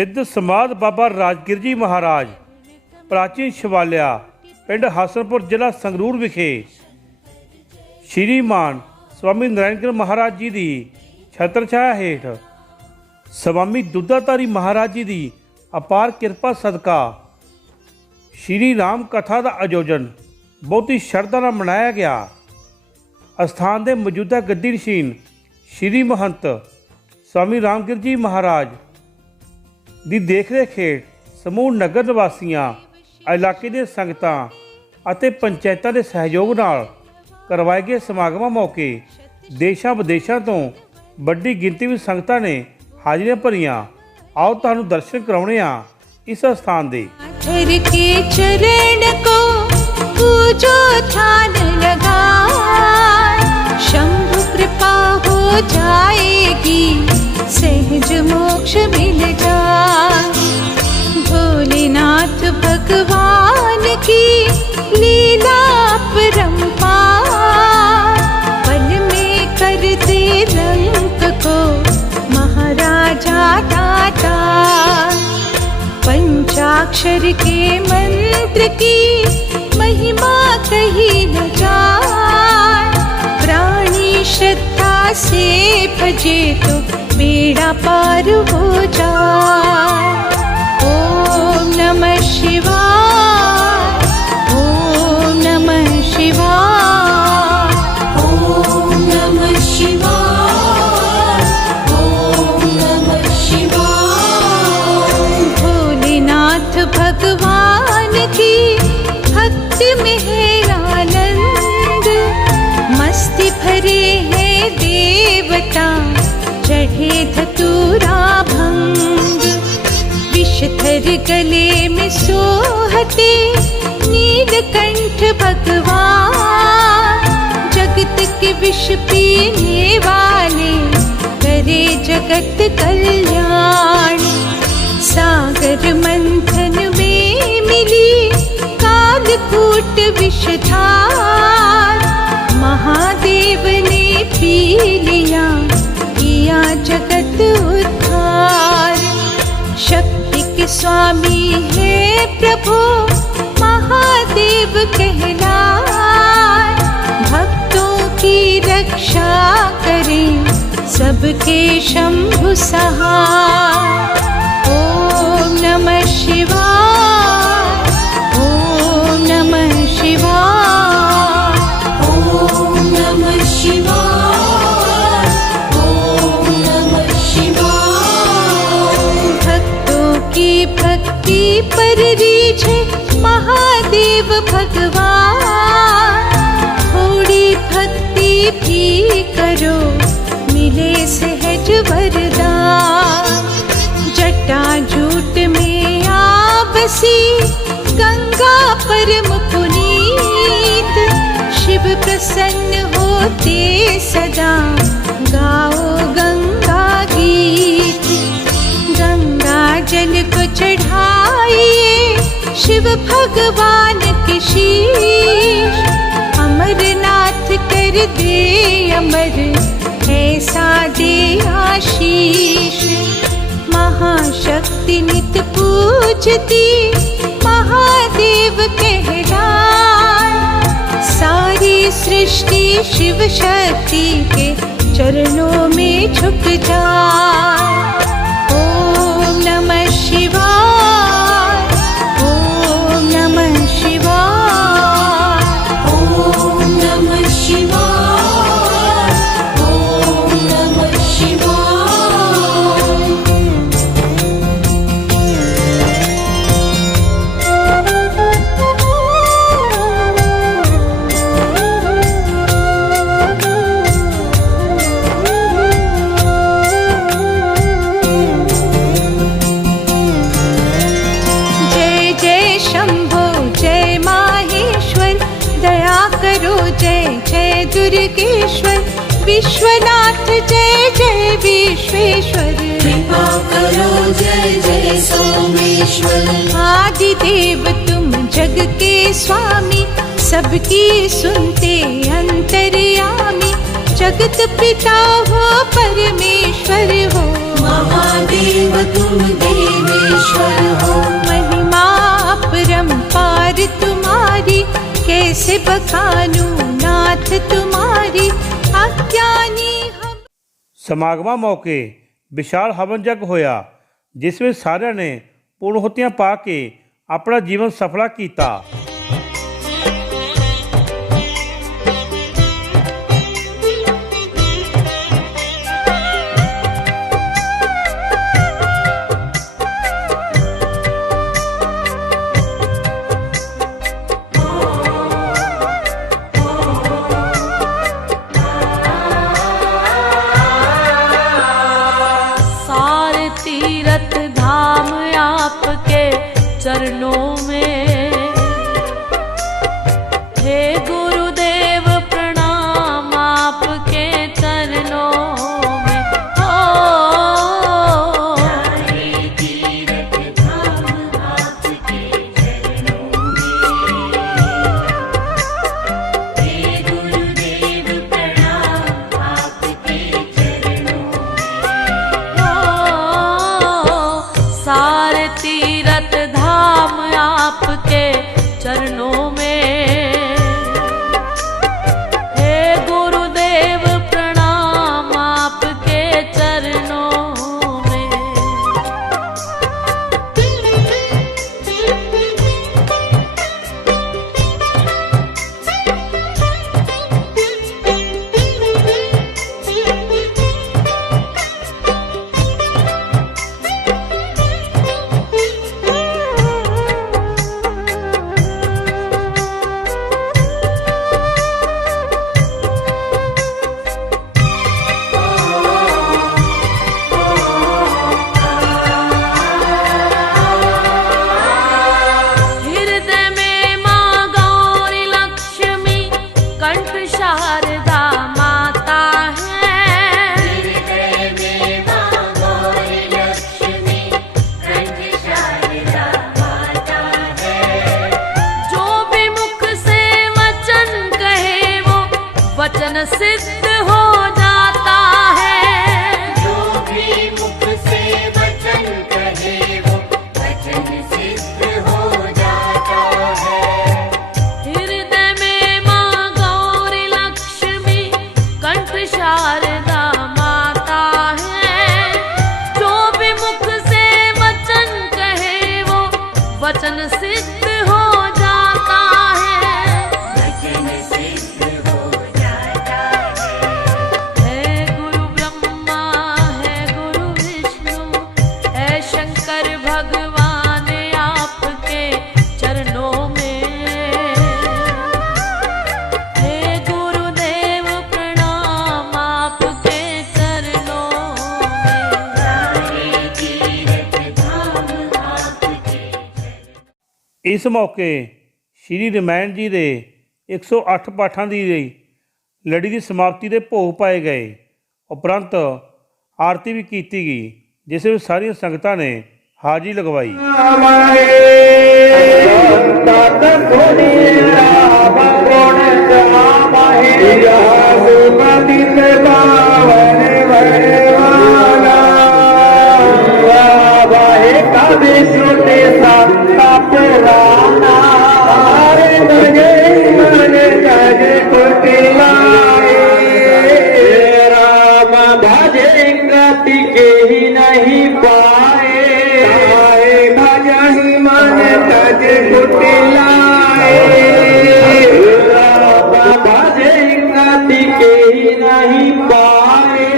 सिद्ध समाध बाबा राजगिर जी महाराज प्राचीन शिवालिया पिंड हसनपुर जिला संगरूर विखे श्रीमान स्वामी नारायण महाराज जी की छत्र छाया हेठ स्वामी दुधाधारी महाराज जी की अपार किरपा सदका श्री राम कथा का आयोजन बहुत ही श्रद्धा नाल मनाया गया। अस्थान के मौजूदा गद्दी नशीन श्री महंत स्वामी रामगिर जी महाराज की देखरेख हेठ समूह नगर निवासियों इलाके दी संगतां अते पंचायतां के सहयोग नाल करवाए गए समागमां मौके देशां विदेशां तो बड़ी गिनती में संगतां ने हाजिरियां भरियां। आओ तुहानूं दर्शन करवाउने आ इस स्थान दे। के चरण को पूजो ध्यान लगाए, शंभु कृपा हो जाएगी सहज मोक्ष मिल जाए। भोलेनाथ भगवान की लीला परंपार, पल में कर दे रंग को महाराजा दाता। पंचाक्षर के मंत्र की महिमा कही न जाए, प्राणी श्रद्धा से भजे तो बेड़ा पार हो जाए। ओम नमः शिवाय, ओम नमः शिवाय, ओम नमः शिवाय, ओम नमः शिवाय। भोलेनाथ भगवान की भक्ति में है आनंद, मस्ती भरे हैं देवता चढ़े धतूरा भंग। विषधर गले में सोहते नीलकंठ भगवान, जगत के विष पीने वाले करे जगत कल्याण। सागर मंथन में मिली कालकूट विषधार, महादेव ने पी लिया किया जगत उद्धार। शक्ति के स्वामी है प्रभु महादेव कहलाए, भक्तों की रक्षा करें सबके शंभु सहाय। ओम नमः शिवाय, ओम नमः शिवाय, ओम नमः शिवाय, ओम नमः शिवाय। भक्तों की भक्ति पर रीझे महादेव भगवान, थोड़ी भक्ति भी करो मिले सहज वरदान। जटा जूट में आ बसी गंगा परम पुनीत, शिव प्रसन्न होते सदा गाओ गंगा गीत। गंगा जल को चढ़ाइए शिव भगवान के शीश, अमरनाथ कर दे अमर ऐसा दे आशीष। महाशक्ति नित पूजती महादेव कहलाए, सारी सृष्टि शिव शक्ति के चरणों में झुक जाए। ओम नमः शिवाय, ओम नमः शिवाय, ओम नमः शिवाय, ओम नमः शिवाय। दुर्गेश्वर विश्वनाथ जय जय विश्वेश्वर, कृपा करो जय जय सोमेश्वर। आदि देव तुम जग के स्वामी, सबकी सुनते अंतर्यामी। जगत पिता हो परमेश्वर हो महादेव तुम देवेश्वर हो। महिमा अपरंपार तुम्हारी, कैसे बखानूं नाथ तुम्हारी। अज्ञानी हम ਸਮਾਗਮਾਂ ਮੌਕੇ ਵਿਸ਼ਾਲ ਹਵਨ ਯੱਗ ਹੋਇਆ, ਜਿਸ ਵਿੱਚ ਸਾਰਿਆਂ ਨੇ ਪੁਣਹੁਤੀਆਂ ਪਾ ਕੇ ਆਪਣਾ ਜੀਵਨ ਸਫਲਾ ਕੀਤਾ। सारे तीरथ धाम आपके चरणों में, हे गुरुदेव प्रणाम आपके चरणों में। हो सारे तीरथ धाम आपके चरणों में, हे गुरुदेव प्रणाम आपके चरणों में। हृदय में माँ गौरी लक्ष्मी, कंठ शारदा माता है। हृदय में माँ गौरी लक्ष्मी, कंठ शारदा माता है। जो भी मुख से वचन कहे वो वचन सिद्ध हो जाता है। जो भी मुख से वचन कहे वो वचन सिद्ध हो जाता है। हृदय में माँ गौरी लक्ष्मी, कंठ शारदा माता है। जो भी मुख से वचन कहे वो वचन सिद्ध हो जाता है। वचन सिद्ध हो जाता है। है गुरु ब्रह्मा है गुरु विष्णु, है शंकर भगवान आपके चरणों में। हे गुरुदेव प्रणाम आपके चरणों में। सारे तीरथ धाम आपके। ਇਸ ਮੌਕੇ ਸ਼੍ਰੀ ਰਮਾਇਣ ਜੀ ਦੇ 108 ਪਾਠਾਂ ਦੀ ਲੜੀ ਦੀ ਸਮਾਪਤੀ ਦੇ ਭੋਗ ਪਾਏ ਗਏ। ਉਪਰੰਤ ਆਰਤੀ ਵੀ ਕੀਤੀ ਗਈ, ਜਿਸ ਵਿੱਚ ਸਾਰੀਆਂ ਸੰਗਤਾਂ ਨੇ ਹਾਜ਼ਰੀ ਲਗਵਾਈ। नहीं पाए भजहि मन तज कुटिलाए। भजहि गति के नहीं पाए,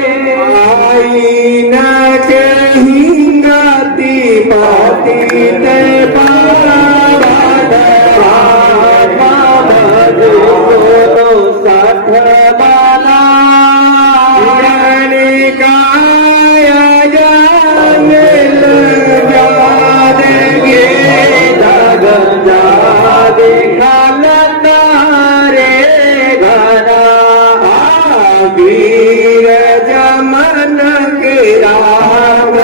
आई न कहीं गति पाती ते साथ बाला वीर जमन के राम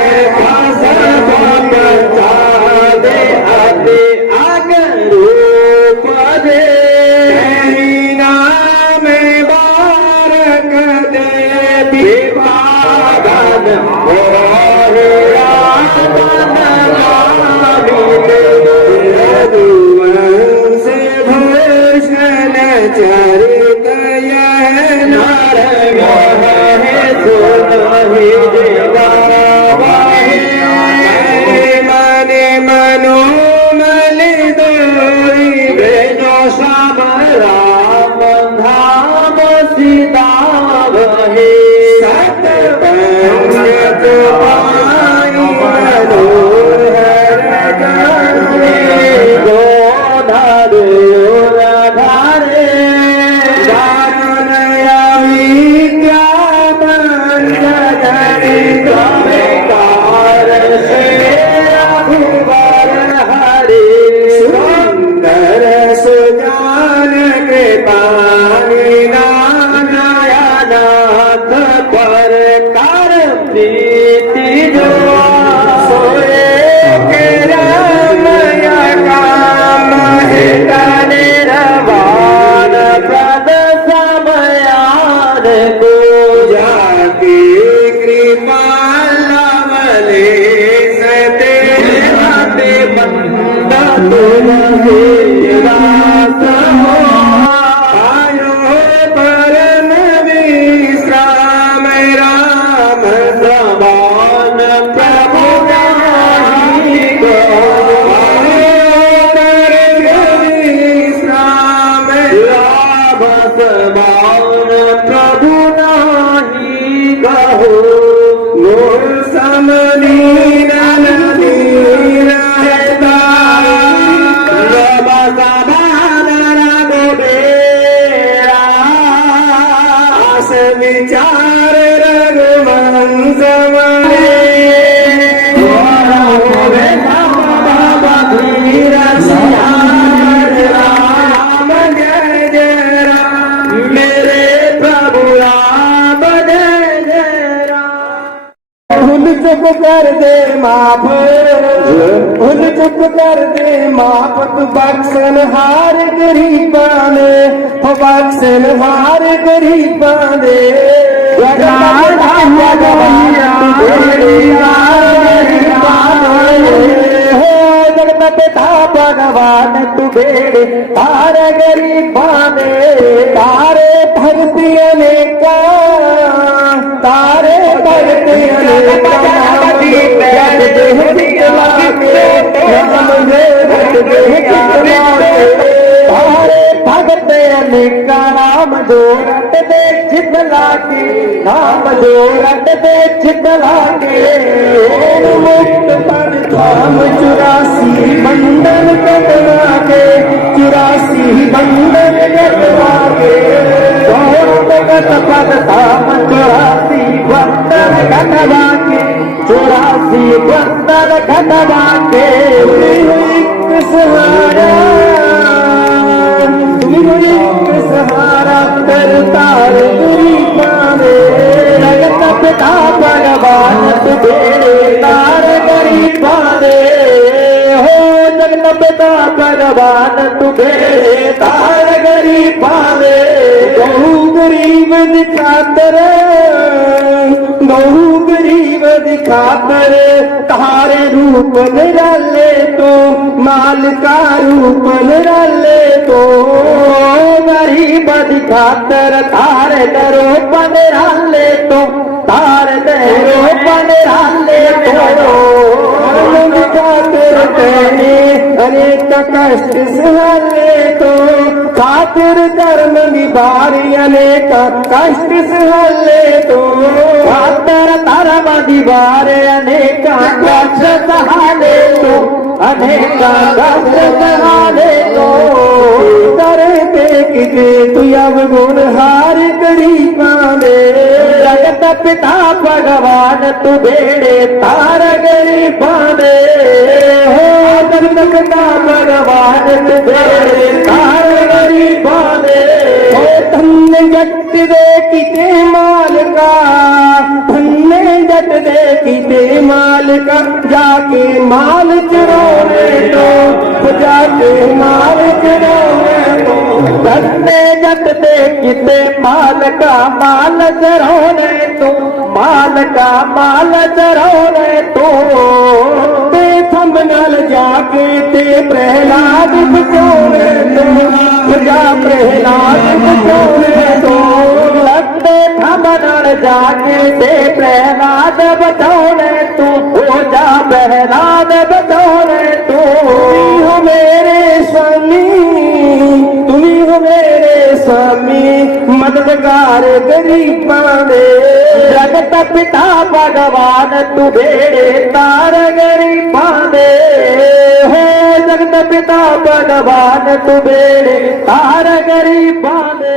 दे आते आग रूप दे नाम बारक दे विभागन चरित यह नर मोहे सुनहि जे गावहि मने मनोमल दोई भेजो श्याम राम धाम सीता वहे सतबंध पाई मनोहर गाने गोधारे धारे दारुण विद्या बंधनी कार से रघुवर हरे सुंदर सुजान कृपानि नारायणाथ पर कर प्रीति जो सोए के रामया काम हित निर्वाण प्रद समयान को जाके कृपा लवले सते हाथे बंद तुम रास हो आयो परम विश्राम राम समान प्रभु नाही गो आयो परम विश्राम राम समान प्रभु नाही कहो मोर समनीर नदीर रहता रब समान रघुबेरा आस विचार रघुवंश मने धीर सियार राम जय जय राम मेरे प्रभु राम जय जय राम भूल चुप कर दे माफ भूल चुप कर दे माफ तू बख्शन हार गरीबा ने हो बख्शन हार गरीबा ने जगत पिता भगवान तू बेड़े तार गरीबा ने तारे भक्ति अनेका तारे भक्ति अनेका भगत अनेका नाम जो रट दे चित लागे नाम जो रट दे चित लागे मुक्त पर धाम 84 बंधन कटवा के 84 बंधन कटवा के गत पद धाम 84 बंधन कटवा के 84 बंधन कटवा के सहारा सहारा कर तार गरीबा ने जगत पिता भगवान तुझे तार गरीबा ने हो जगत पिता भगवान तुझे तार गरीबा ने बहु गरीब दिखातर बहु गरीब दिखातर तारे रूप निराले तो माल का रूप निराले तो गरीब दिखातर तारे दरो निराले तो तार दरो निराले तो अनेक कष्ट सहले तो खातिर धर्म निभारी अनेक कष्ट सहले तो खातर धर्म निभारे अनेक कष्ट सहले तो अनेक कष्ट सहले तो करते किसे तू अब गुण हार गरीबा ने जगत पिता भगवान तू बेड़े तार गरीबा ने हो जगत पिता भगवान तू बेड़े तार गरीबा ने हो धन्य जट दे किते माल का धन्य जट दे किते माल का जाके माल चुराने तो जाके माल चुराने तो धन्य जट दे किते माल का माल चुराने तो माल का माल चुराने तो थम नल जाके ते प्रहलाद बचोने तो जा प्रहलाद बचौने तो लगते थमन जाके से प्रहलाद बचौने तू हो जा प्रहलाद बचौने तू हो मेरे स्वामी तुम्ही हो मेरे स्वामी मददगार गरीबां दे जगत पिता भगवान तू बेड़े तार गरीबां दे हो जगत पिता भगवान तू बेड़े तार गरीबां दे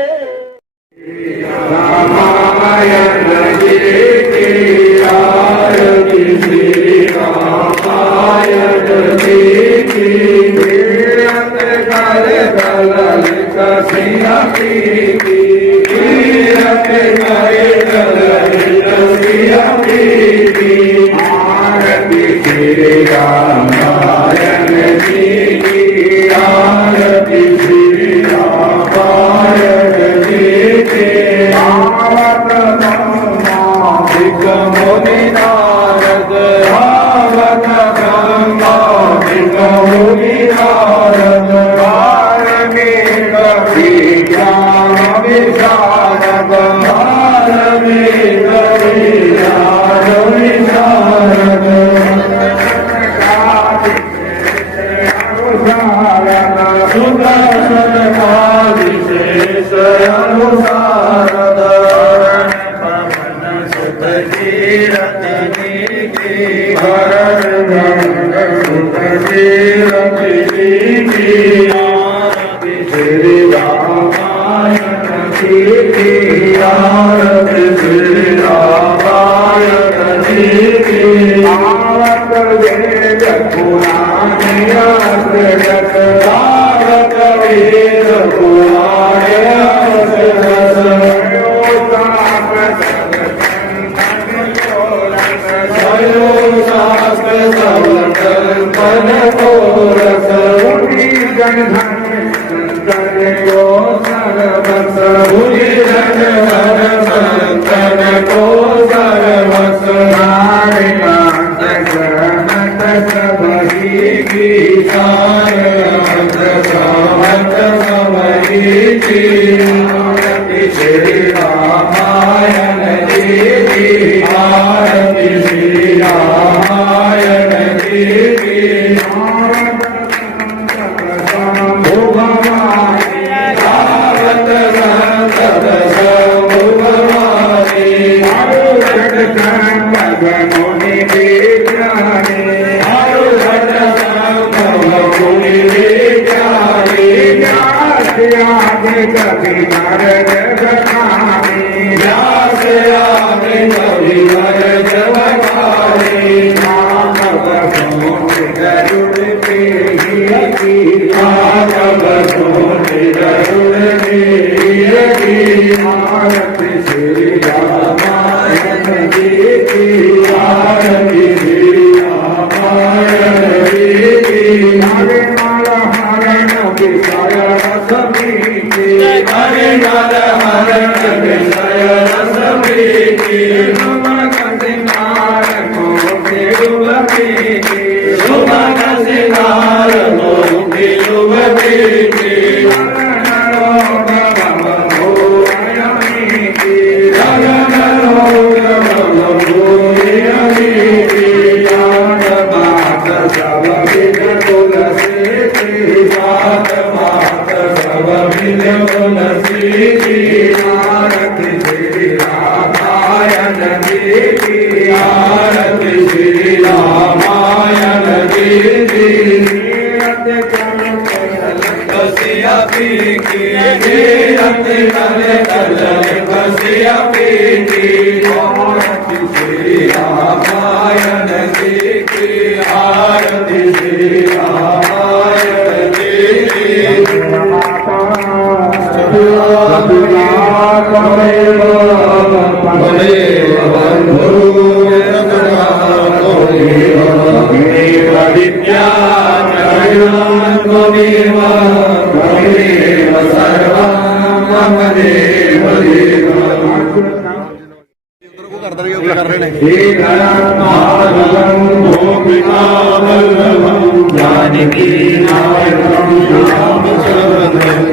जानकी नायकं राम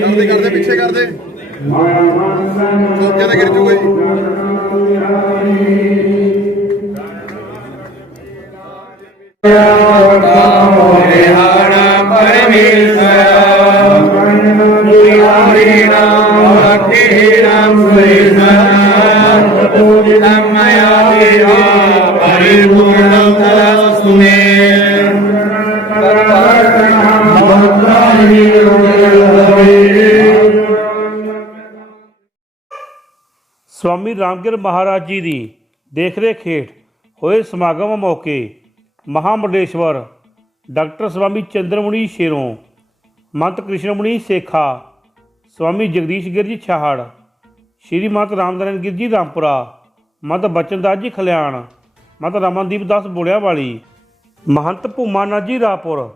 ਕਰਦੇ ਕਰਦੇ ਪਿੱਛੇ ਕਰਦੇ ਸੋਚਿਆ ਤਾਂ ਗਿਰ ਜੂਗਾ ਜੀ ਸਵਾਮੀ ਰਾਮਗਿਰ ਮਹਾਰਾਜ ਜੀ ਦੀ ਦੇਖ ਰੇਖ ਹੇਠ ਹੋਏ ਸਮਾਗਮ ਮੌਕੇ ਮਹਾਮੰਡਲੇਸ਼ਵਰ ਡਾਕਟਰ ਸਵਾਮੀ ਚੰਦਰਮੁਨੀ ਸ਼ੇਰੋਂ, ਮਹੰਤ ਕ੍ਰਿਸ਼ਨਮੁਨੀ ਸੇਖਾ, ਸਵਾਮੀ ਜਗਦੀਸ਼ ਗਿਰ ਜੀ ਛਾਹੜ, ਸ਼੍ਰੀ ਮਹੰਤ ਰਾਮਨਾਰਾਇਣ ਗਿਰ ਜੀ ਰਾਮਪੁਰਾ, ਮਹੰਤ ਬਚਨਦਾਸ ਜੀ ਖਲਿਆਣ, ਮਹੰਤ ਰਮਨਦੀਪ ਦਾਸ ਬੋਲਿਆਂ ਵਾਲੀ, ਮਹੰਤ ਭੂਮਾਨਾਥ ਜੀ ਰਾਪੁਰ,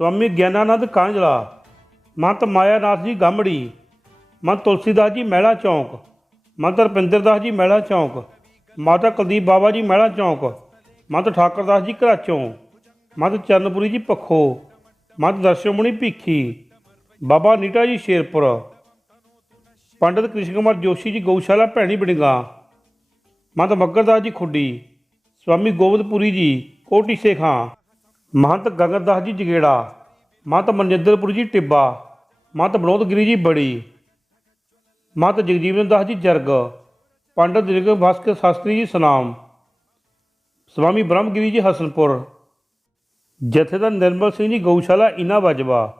ਸਵਾਮੀ ਗਿਆਨਾਨੰਦ ਕਾਂਝਲਾ, ਮਹੰਤ ਮਾਇਆਨਾਥ ਜੀ ਗਾਮੜੀ, ਮਹੰਤ ਤੁਲਸੀਦਾਸ ਜੀ ਮਹਿਲਾ ਚੌਂਕ, ਮਹੰਤ ਰੁਪਿੰਦਰ ਦਾਸ ਜੀ ਮਹਿਲਾ ਚੌਂਕ, ਮਾਤਾ ਕੁਲਦੀਪ ਬਾਬਾ ਜੀ ਮਹਿਲਾ ਚੌਂਕ, ਮਹੰਤ ਠਾਕਰਦਾਸ ਜੀ ਘਰਾਚੋਂ, ਮਹੰਤ ਚਰਨਪੁਰੀ ਜੀ ਪੱਖੋ, ਮਹੰਤ ਦਰਸ਼ਨਮੁਨੀ ਭੀਖੀ, ਬਾਬਾ ਨੀਟਾ ਜੀ ਸ਼ੇਰਪੁਰ, ਪੰਡਿਤ ਕ੍ਰਿਸ਼ਨ ਕੁਮਾਰ ਜੋਸ਼ੀ ਜੀ ਗਊਸ਼ਾਲਾ ਭੈਣੀ ਬੜਿੰਗਾ, ਮਹੰਤ ਮੱਗਰਦਾਸ ਜੀ ਖੁੱਡੀ, ਸਵਾਮੀ ਗੋਬਿੰਦਪੁਰੀ ਜੀ ਕੋਟੀ ਸੇਖਾਂ, ਮਹੰਤ ਗੰਗਰਦਾਸ ਜੀ ਜਗੇੜਾ, ਮਹੰਤ ਮਨਜਿੰਦਰਪੁਰੀ ਜੀ ਟਿੱਬਾ, ਮਹੰਤ ਵਿਨੋਦਗਿਰੀ ਜੀ ਬੜੀ, ਮਹੰਤ ਜਗਜੀਵਨ ਦਾਸ ਜੀ ਜਰਗ, ਪੰਡਿਤ ਦਿਲਗਰ ਭਾਸਕਰ ਸ਼ਾਸਤਰੀ ਜੀ ਸੁਨਾਮ, ਸਵਾਮੀ ਬ੍ਰਹਮਗਿਰੀ ਜੀ ਹਸਨਪੁਰ, ਜਥੇਦਾਰ ਨਿਰਮਲ ਸਿੰਘ ਜੀ ਗਊਸ਼ਾਲਾ ਇਨਾ ਬਾਜਵਾ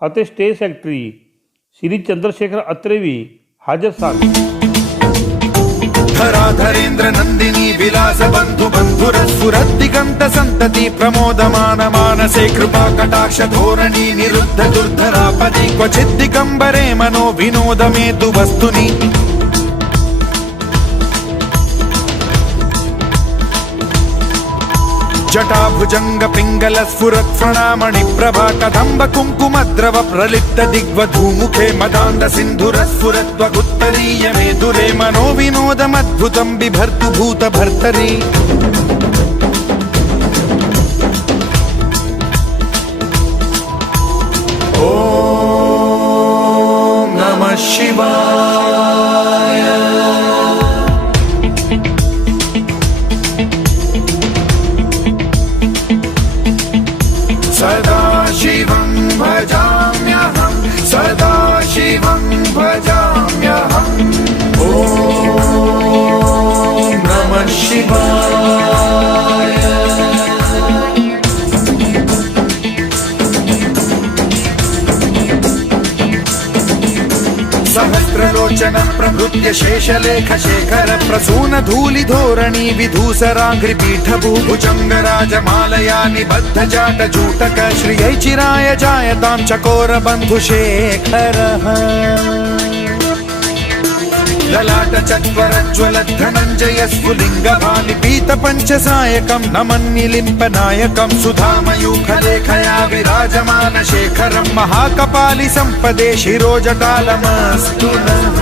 ਅਤੇ ਸਟੇਟ ਸੈਕਟਰੀ ਸ਼੍ਰੀ ਚੰਦਰ ਸ਼ੇਖਰ ਅਤਰੇ ਵੀ ਹਾਜ਼ਰ ਸਨ। धराधरेन्द्र नन्दिनी विलास बन्धु बन्धुरस्फुरत् दिगन्त सन्तति प्रमोदमान मानसे कृपा कटाक्ष धोरणी निरुद्ध दुर्धरापदि क्वचित् दिगम्बरे मनो विनोदमेतु वस्तुनि जटाभुजंग पिंगल स्फुरत् प्रणामणि प्रभा कदम्ब कुङ्कुमद्रव प्रलिप्त दिग्वधूमुखे मदान्द सिन्धुर स्फुरत्वगुत्तरीय मेधुरे मनो विनोदमद्भुतं बिभर्तु भूत भर्तरि ॐ नमः शिवाय। सदा शिवं भजाम्यहं सदा शिवं भजाम्यहम् ॐ नमः शिवाय। सहस्रलोचन प्रभृत्य शेषलेख शेखर प्रसून धूलि धोरणी विधूसराघ्रिपीठ भूभुजंग राजमालया निबद्ध जाट जूटक श्रियै चिराय जायतां चकोर बन्धु शेखरः ललाट चत्वरज्वल धनञ्जय स्फुलिंग भालिपीत पंचसायकं नमन्निलिम्पनायकं सुधामयूखलेखया विराजमान शेखरं महाकपालि सम्पदे शिरोजटालमस्तु नः।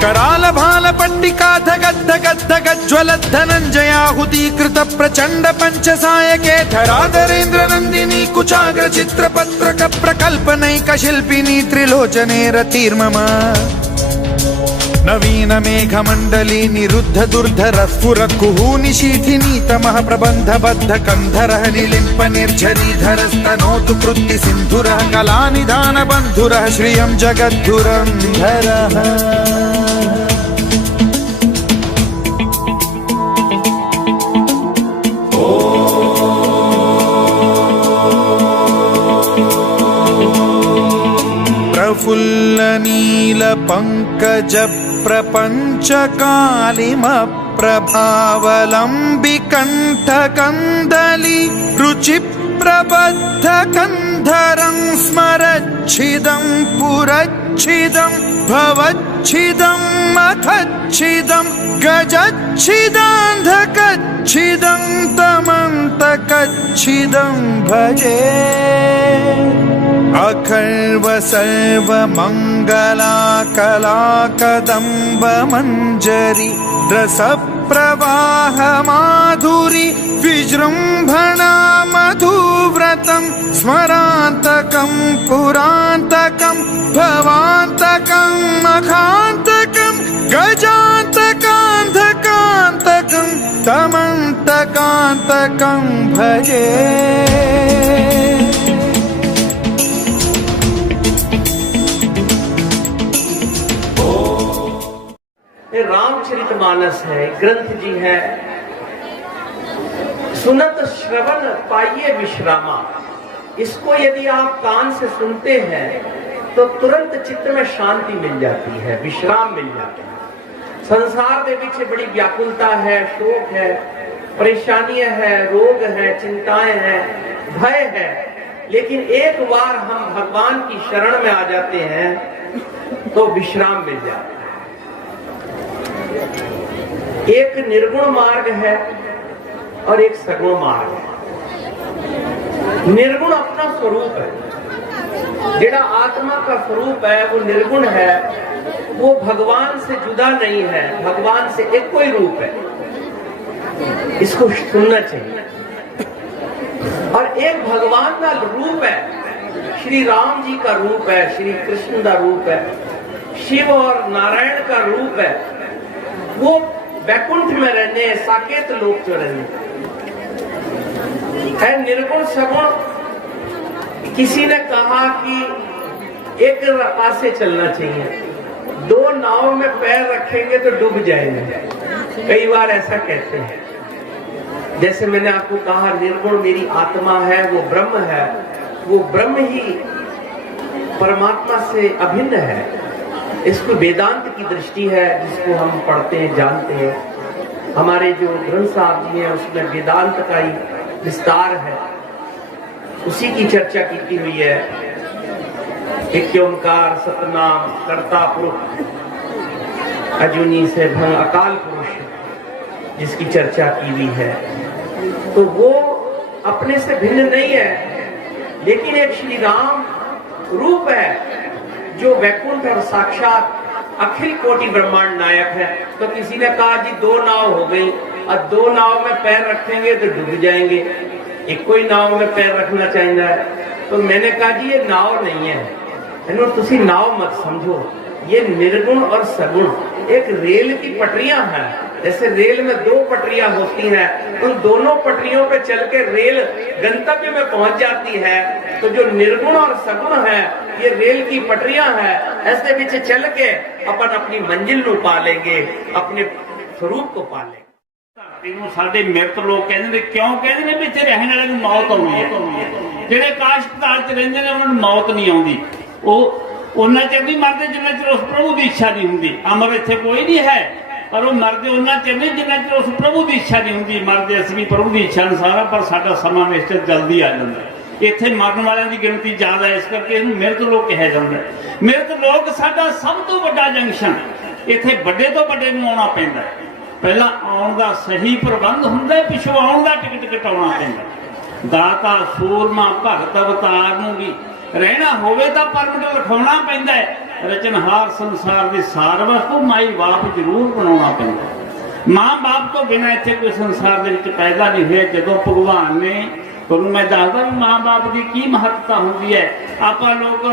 कराल भाल पट्टिका धगद् धगद् धगज्ज्वलद् धनञ्जयाहुतीकृत प्रचण्ड पंचसायके धराधरेन्द्र नन्दिनी कुचाग्र चित्रपत्रक प्रकल्पनैक शिल्पिनी त्रिलोचने रतिर्मम नवीन मेघमण्डली निरुद्ध दुर्धर स्फुरत् कुहूनिशीथिनी तमः प्रबन्धबद्ध कन्धरः निलिम्प निर्झरीधरस्तनोतु कृत्ति सिन्धुरः कलानिधान बन्धुरः श्रियं जगद्धुरन्धरः प्रफुल्ल नील पंकज प्रपंच कालिम प्रभावलंबि कंठ कंदली रुचि प्रबद्धकन्धरं स्मरच्छिदं पुरच्छिदं भवच्छिदं मखच्छिदं गजच्छिदान्धकच्छिदं तमन्तकच्छिदं भजे अखर्व सर्वमङ्गला कला कदम्ब मञ्जरी रसप्रवाह माधुरी विजृम्भणा मधुव्रतं स्मरान्तकं पुरान्तकं भवान्तकं मखान्तकं गजान्तकान्धकान्तकं तमन्तकान्तकं भजे ये रामचरितमानस है, ग्रंथ जी है। सुनत श्रवण पाइए विश्रामा। इसको यदि आप कान से सुनते हैं तो तुरंत चित्त में शांति मिल जाती है, विश्राम मिल जाता है। संसार के पीछे बड़ी व्याकुलता है, शोक है, परेशानियां है, रोग है, चिंताएं हैं, भय है, लेकिन एक बार हम भगवान की शरण में आ जाते हैं तो विश्राम मिल जाता है। एक निर्गुण मार्ग है और एक सगुण मार्ग है। निर्गुण अपना स्वरूप है, जेड़ा आत्मा का स्वरूप है वो निर्गुण है, वो भगवान से जुदा नहीं है, भगवान से एक कोई रूप है। इसको सुनना चाहिए। और एक भगवान का रूप है, श्री राम जी का रूप है, श्री कृष्ण का रूप है, शिव और नारायण का रूप है। वो वैकुंठ में रहने, साकेत लोक में रहने है। निर्गुण सगुण, किसी ने कहा कि एक पासे चलना चाहिए, दो नाव में पैर रखेंगे तो डूब जाएंगे। कई बार ऐसा कहते हैं। जैसे मैंने आपको कहा, निर्गुण मेरी आत्मा है, वो ब्रह्म है, वो ब्रह्म ही परमात्मा से अभिन्न है। इसको वेदांत की दृष्टि है, जिसको हम पढ़ते हैं, जानते हैं। हमारे जो ग्रंथ साहब जी हैं उसमें वेदांत का ही विस्तार है, उसी की चर्चा की हुई है। एक ओंकार सतनाम कर्ता पुरुष अजूनी से भंग अकाल पुरुष, जिसकी चर्चा की हुई है। तो वो अपने से भिन्न नहीं है, लेकिन एक श्री राम रूप है जो वैकुंठ और साक्षात अखिल कोटि ब्रह्मांड नायक है। तो किसी ने कहा जी दो नाव हो गई, और दो नाव में पैर रखेंगे तो डूब जाएंगे, एक कोई नाव में पैर रखना चाहिए। तो मैंने कहा जी ये नाव नहीं है, तुसी नाव मत समझो, ये निर्गुण और सगुण एक रेल की पटरियां हैं। जैसे रेल में दो पटरियां होती हैं, उन दोनों पटरियों पे चल के रेल गंतव्य में पहुंच जाती है। तो जो निर्गुण और सगुण है, ये रेल की पटरियां हैं। ऐसे पीछे चल के अपन अपनी मंजिल को पा लेंगे, अपने स्वरूप को पा लेंगे। साडे मृत लोग कहते ने, क्यों कहते ने भी इत्थे रहने वाले नूं मौत आउंदी है, जिहड़े आकाश पाताल च रहिंदे ने उन्हां नूं मौत नहीं आउंदी। ਉਹ ਉਹਨਾਂ ਚਿਰ ਨਹੀਂ ਮਰਦੇ ਜਿੰਨਾ ਚਿਰ ਉਸ ਪ੍ਰਭੂ ਦੀ ਇੱਛਾ ਨਹੀਂ ਹੁੰਦੀ। ਅਮਰ ਇੱਥੇ ਕੋਈ ਨਹੀਂ ਹੈ, ਪਰ ਉਹ ਮਰਦੇ ਉਹਨਾਂ ਚਿਰ ਨਹੀਂ ਜਿੰਨਾ ਚਿਰ ਉਸ ਪ੍ਰਭੂ ਦੀ ਇੱਛਾ ਨਹੀਂ ਹੁੰਦੀ। ਮਰਦੇ ਅਸੀਂ ਵੀ ਪ੍ਰਭੂ ਦੀ ਇੱਛਾ ਅਨੁਸਾਰ, ਪਰ ਸਾਡਾ ਸਮਾਂ ਨਿਸ਼ਚਿਤ ਜਲਦੀ ਆ ਜਾਂਦਾ। ਇੱਥੇ ਮਰਨ ਵਾਲਿਆਂ ਦੀ ਗਿਣਤੀ ਜ਼ਿਆਦਾ ਹੈ, ਇਸ ਕਰਕੇ ਇਹਨੂੰ ਮਿਰਤ ਲੋਕ ਕਿਹਾ ਜਾਂਦਾ। ਮਿਰਤ ਲੋਕ ਸਾਡਾ ਸਭ ਤੋਂ ਵੱਡਾ ਜੰਕਸ਼ਨ। ਇੱਥੇ ਵੱਡੇ ਤੋਂ ਵੱਡੇ ਨੂੰ ਆਉਣਾ ਪੈਂਦਾ। ਪਹਿਲਾਂ ਆਉਣ ਦਾ ਸਹੀ ਪ੍ਰਬੰਧ ਹੁੰਦਾ, ਪਿੱਛੋਂ ਆਉਣ ਦਾ ਟਿਕਟ ਕਟਾਉਣਾ ਪੈਂਦਾ। ਦਾਤਾ ਸੂਰਮਾ ਭਗਤ ਅਵਤਾਰ ਨੂੰ ਵੀ रहना होवे तो परमिट लिखाना पैंदा है। रचनहार संसार की सार वस्तु माई बाप जरूर बनाना पैंदा। माँ बाप तो बिना इत्थे कोई संसार दे विच पैदा नहीं हुआ। जदों भगवान ने तुहानूं मैं दसदा भी माँ बाप की की महत्ता होंदी है। आपां लोग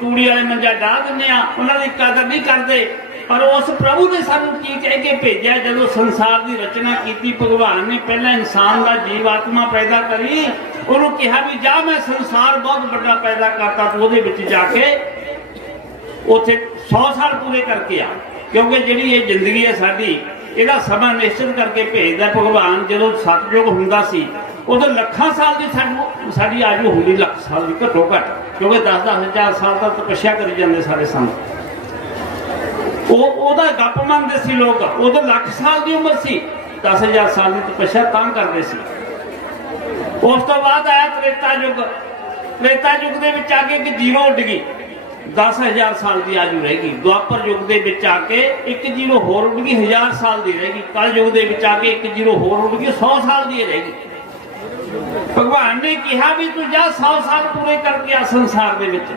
तूड़ी वाले मंजा डाह दिंदे आ, उन्हां दी कदर नहीं करते। पर उस प्रभु ने सानूं की कह के भेजा, जदों संसार की रचना की भगवान ने पहला इंसान का जीव आत्मा पैदा करी, उन्होंने कहा भी जा मैं संसार बहुत बड़ा पैदा करता, तो वो जाके उथे 100 साल पूरे करके आ। क्योंकि जी ये जिंदगी है साडी, ਇਹਦਾ ਸਮਾਂ ਨਿਸ਼ਚਿਤ ਕਰਕੇ ਭੇਜਦਾ ਭਗਵਾਨ। ਜਦੋਂ ਸਤਯੁਗ ਹੁੰਦਾ ਸੀ ਉਦੋਂ ਲੱਖਾਂ ਸਾਲ ਦੀ ਸਾਡੀ ਆਯੂ ਹੁੰਦੀ, ਲੱਖ ਸਾਲ ਦੀ ਘੱਟੋ ਘੱਟ, ਕਿਉਂਕਿ 10-10 ਹਜ਼ਾਰ ਸਾਲ ਤੱਕ ਤਪੱਸਿਆ ਕਰੀ ਜਾਂਦੇ ਸਾਡੇ ਸੰਤ। ਉਹਦਾ ਗੱਪ ਮੰਨਦੇ ਸੀ ਲੋਕ। ਉਦੋਂ ਲੱਖ ਸਾਲ ਦੀ ਉਮਰ ਸੀ, 10,000 ਸਾਲ ਦੀ ਤਪੱਸਿਆ ਤਾਂ ਕਰਦੇ ਸੀ। ਉਸ ਤੋਂ ਬਾਅਦ ਆਇਆ ਤ੍ਰੇਤਾ ਯੁੱਗ। ਤ੍ਰੇਤਾ ਯੁੱਗ ਦੇ ਵਿੱਚ ਆ ਕੇ ਇੱਕ ਜ਼ੀਰੋ ਉੱਡ ਗਈ, 10,000 ਸਾਲ ਦੀ ਆਜੂ ਰਹਿ ਗਈ। ਦੁਆਪਰ ਯੁੱਗ ਦੇ ਵਿੱਚ ਆ ਕੇ ਇੱਕ ਜ਼ੀਰੋ ਹੋਰ ਉੱਡ ਗਈ, 1000 ਸਾਲ ਦੀ ਰਹਿ ਗਈ। ਕਲ ਯੁੱਗ ਦੇ ਵਿੱਚ ਆ ਕੇ ਇੱਕ ਜ਼ੀਰੋ ਹੋਰ ਉੱਡ ਗਈ, 100 ਸਾਲ ਦੀ ਰਹਿ ਗਈ। ਭਗਵਾਨ ਨੇ ਕਿਹਾ ਵੀ ਤੂੰ ਜਾ 100 ਸਾਲ ਪੂਰੇ ਕਰਕੇ ਆ ਸੰਸਾਰ ਦੇ ਵਿੱਚ।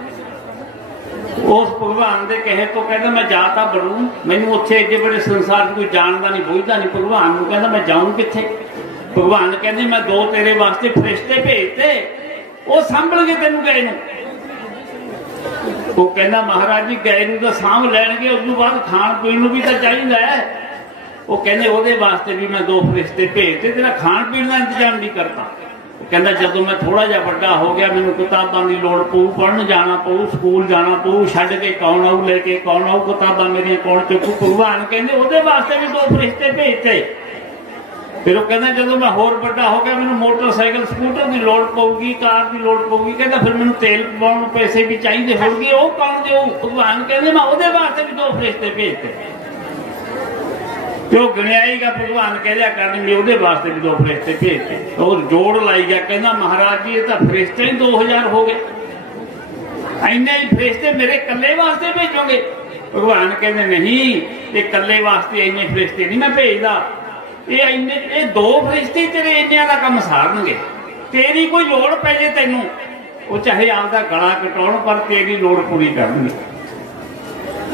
ਉਸ ਭਗਵਾਨ ਦੇ ਕਹੇ ਤੋਂ ਕਹਿੰਦਾ ਮੈਂ ਜਾ ਤਾਂ ਬਣੂ, ਮੈਨੂੰ ਉੱਥੇ ਏਡੇ ਬੜੇ ਸੰਸਾਰ 'ਚ ਕੋਈ ਜਾਣਦਾ ਨਹੀਂ ਬੁੱਝਦਾ ਨਹੀਂ। ਭਗਵਾਨ ਨੂੰ ਕਹਿੰਦਾ ਮੈਂ ਜਾਊਂ ਕਿੱਥੇ? ਭਗਵਾਨ ਕਹਿੰਦੇ ਮੈਂ 2 ਤੇਰੇ ਵਾਸਤੇ ਫਰਿਸ਼ਤੇ ਭੇਜਤੇ, ਉਹ ਸਾਂਭਣਗੇ ਤੈਨੂੰ ਗਏ ਨੂੰ। ਉਹ ਕਹਿੰਦਾ ਮਹਾਰਾਜ ਜੀ ਗਏ ਨੂੰ ਤਾਂ ਸਾਂਭ ਲੈਣਗੇ, ਉਸ ਤੋਂ ਬਾਅਦ ਖਾਣ ਪੀਣ ਨੂੰ ਵੀ ਤਾਂ ਚਾਹੀਦਾ ਹੈ। ਉਹ ਕਹਿੰਦੇ ਉਹਦੇ ਵਾਸਤੇ ਵੀ ਮੈਂ 2 ਫਰਿਸ਼ਤੇ ਭੇਜਤੇ, ਤੇਰਾ ਖਾਣ ਪੀਣ ਦਾ ਇੰਤਜ਼ਾਮ ਨਹੀਂ ਕਰਤਾ। ਉਹ ਕਹਿੰਦਾ ਜਦੋਂ ਮੈਂ ਥੋੜਾ ਜਿਹਾ ਵੱਡਾ ਹੋ ਗਿਆ, ਮੈਨੂੰ ਕਿਤਾਬਾਂ ਦੀ ਲੋੜ ਪਊ, ਪੜ੍ਹਨ ਜਾਣਾ ਪਊ, ਸਕੂਲ ਜਾਣਾ ਪਊ, ਛੱਡ ਕੇ ਕੌਣ ਆਊ, ਲੈ ਕੇ ਕੌਣ ਆਊ, ਕਿਤਾਬਾਂ ਮੇਰੀਆਂ ਕੌਣ ਚੁੱਕੂ? ਭਗਵਾਨ ਕਹਿੰਦੇ ਉਹਦੇ ਵਾਸਤੇ ਵੀ 2 ਫਰਿਸ਼ਤੇ ਭੇਜਤੇ। ਫਿਰ ਉਹ ਕਹਿੰਦਾ ਜਦੋਂ ਮੈਂ ਹੋਰ ਵੱਡਾ ਹੋ ਗਿਆ, ਮੈਨੂੰ ਮੋਟਰਸਾਈਕਲ ਸਕੂਟਰ ਦੀ ਲੋੜ ਪਊਗੀ, ਕਾਰ ਦੀ ਲੋੜ ਪਊਗੀ। ਕਹਿੰਦਾ ਫਿਰ ਮੈਨੂੰ ਤੇਲ ਪਵਾਉਣ ਨੂੰ ਪੈਸੇ ਵੀ ਚਾਹੀਦੇ ਹੋਣਗੇ, ਉਹ ਕੌਣ ਦੇਊ? ਭਗਵਾਨ ਕਹਿੰਦੇ ਮੈਂ ਉਹਦੇ ਵਾਸਤੇ ਵੀ 2 ਫਰਿਸ਼ਤੇ ਭੇਜਤੇ। ਤੇ ਉਹ ਗਿਣਿਆਏਗਾ, ਭਗਵਾਨ ਕਹਿਆ ਕਰਨ ਵੀ ਉਹਦੇ ਵਾਸਤੇ ਵੀ 2 ਫਰਿਸ਼ਤੇ ਭੇਜਤੇ। ਉਹ ਜੋੜ ਲਾਈ ਗਿਆ, ਕਹਿੰਦਾ ਮਹਾਰਾਜ ਜੀ ਇਹ ਤਾਂ ਫਰਿਸ਼ਤੇ ਹੀ 2000 ਹੋ ਗਏ, ਇੰਨੇ ਹੀ ਫਰਿਸ਼ਤੇ ਮੇਰੇ ਇਕੱਲੇ ਵਾਸਤੇ ਭੇਜੋਗੇ? ਭਗਵਾਨ ਕਹਿੰਦੇ ਨਹੀਂ, ਇਹ ਇਕੱਲੇ ਵਾਸਤੇ ਇੰਨੇ ਫਰਿਸ਼ਤੇ ਨਹੀਂ ਮੈਂ ਭੇਜਦਾ, ਇਹ 2 ਫਰਿਸ਼ਤੇ ਤੇਰੇ ਇੰਨਿਆਂ ਦਾ ਕੰਮ ਸਾਰਨਗੇ। ਤੇਰੀ ਕੋਈ ਲੋੜ ਪੈ ਜੇ ਤੈਨੂੰ, ਉਹ ਚਾਹੇ ਆਪਦਾ ਗਲਾ ਕਟਾਉਣ, ਪਰ ਤੇਰੀ ਲੋੜ ਪੂਰੀ ਕਰਨਗੇ।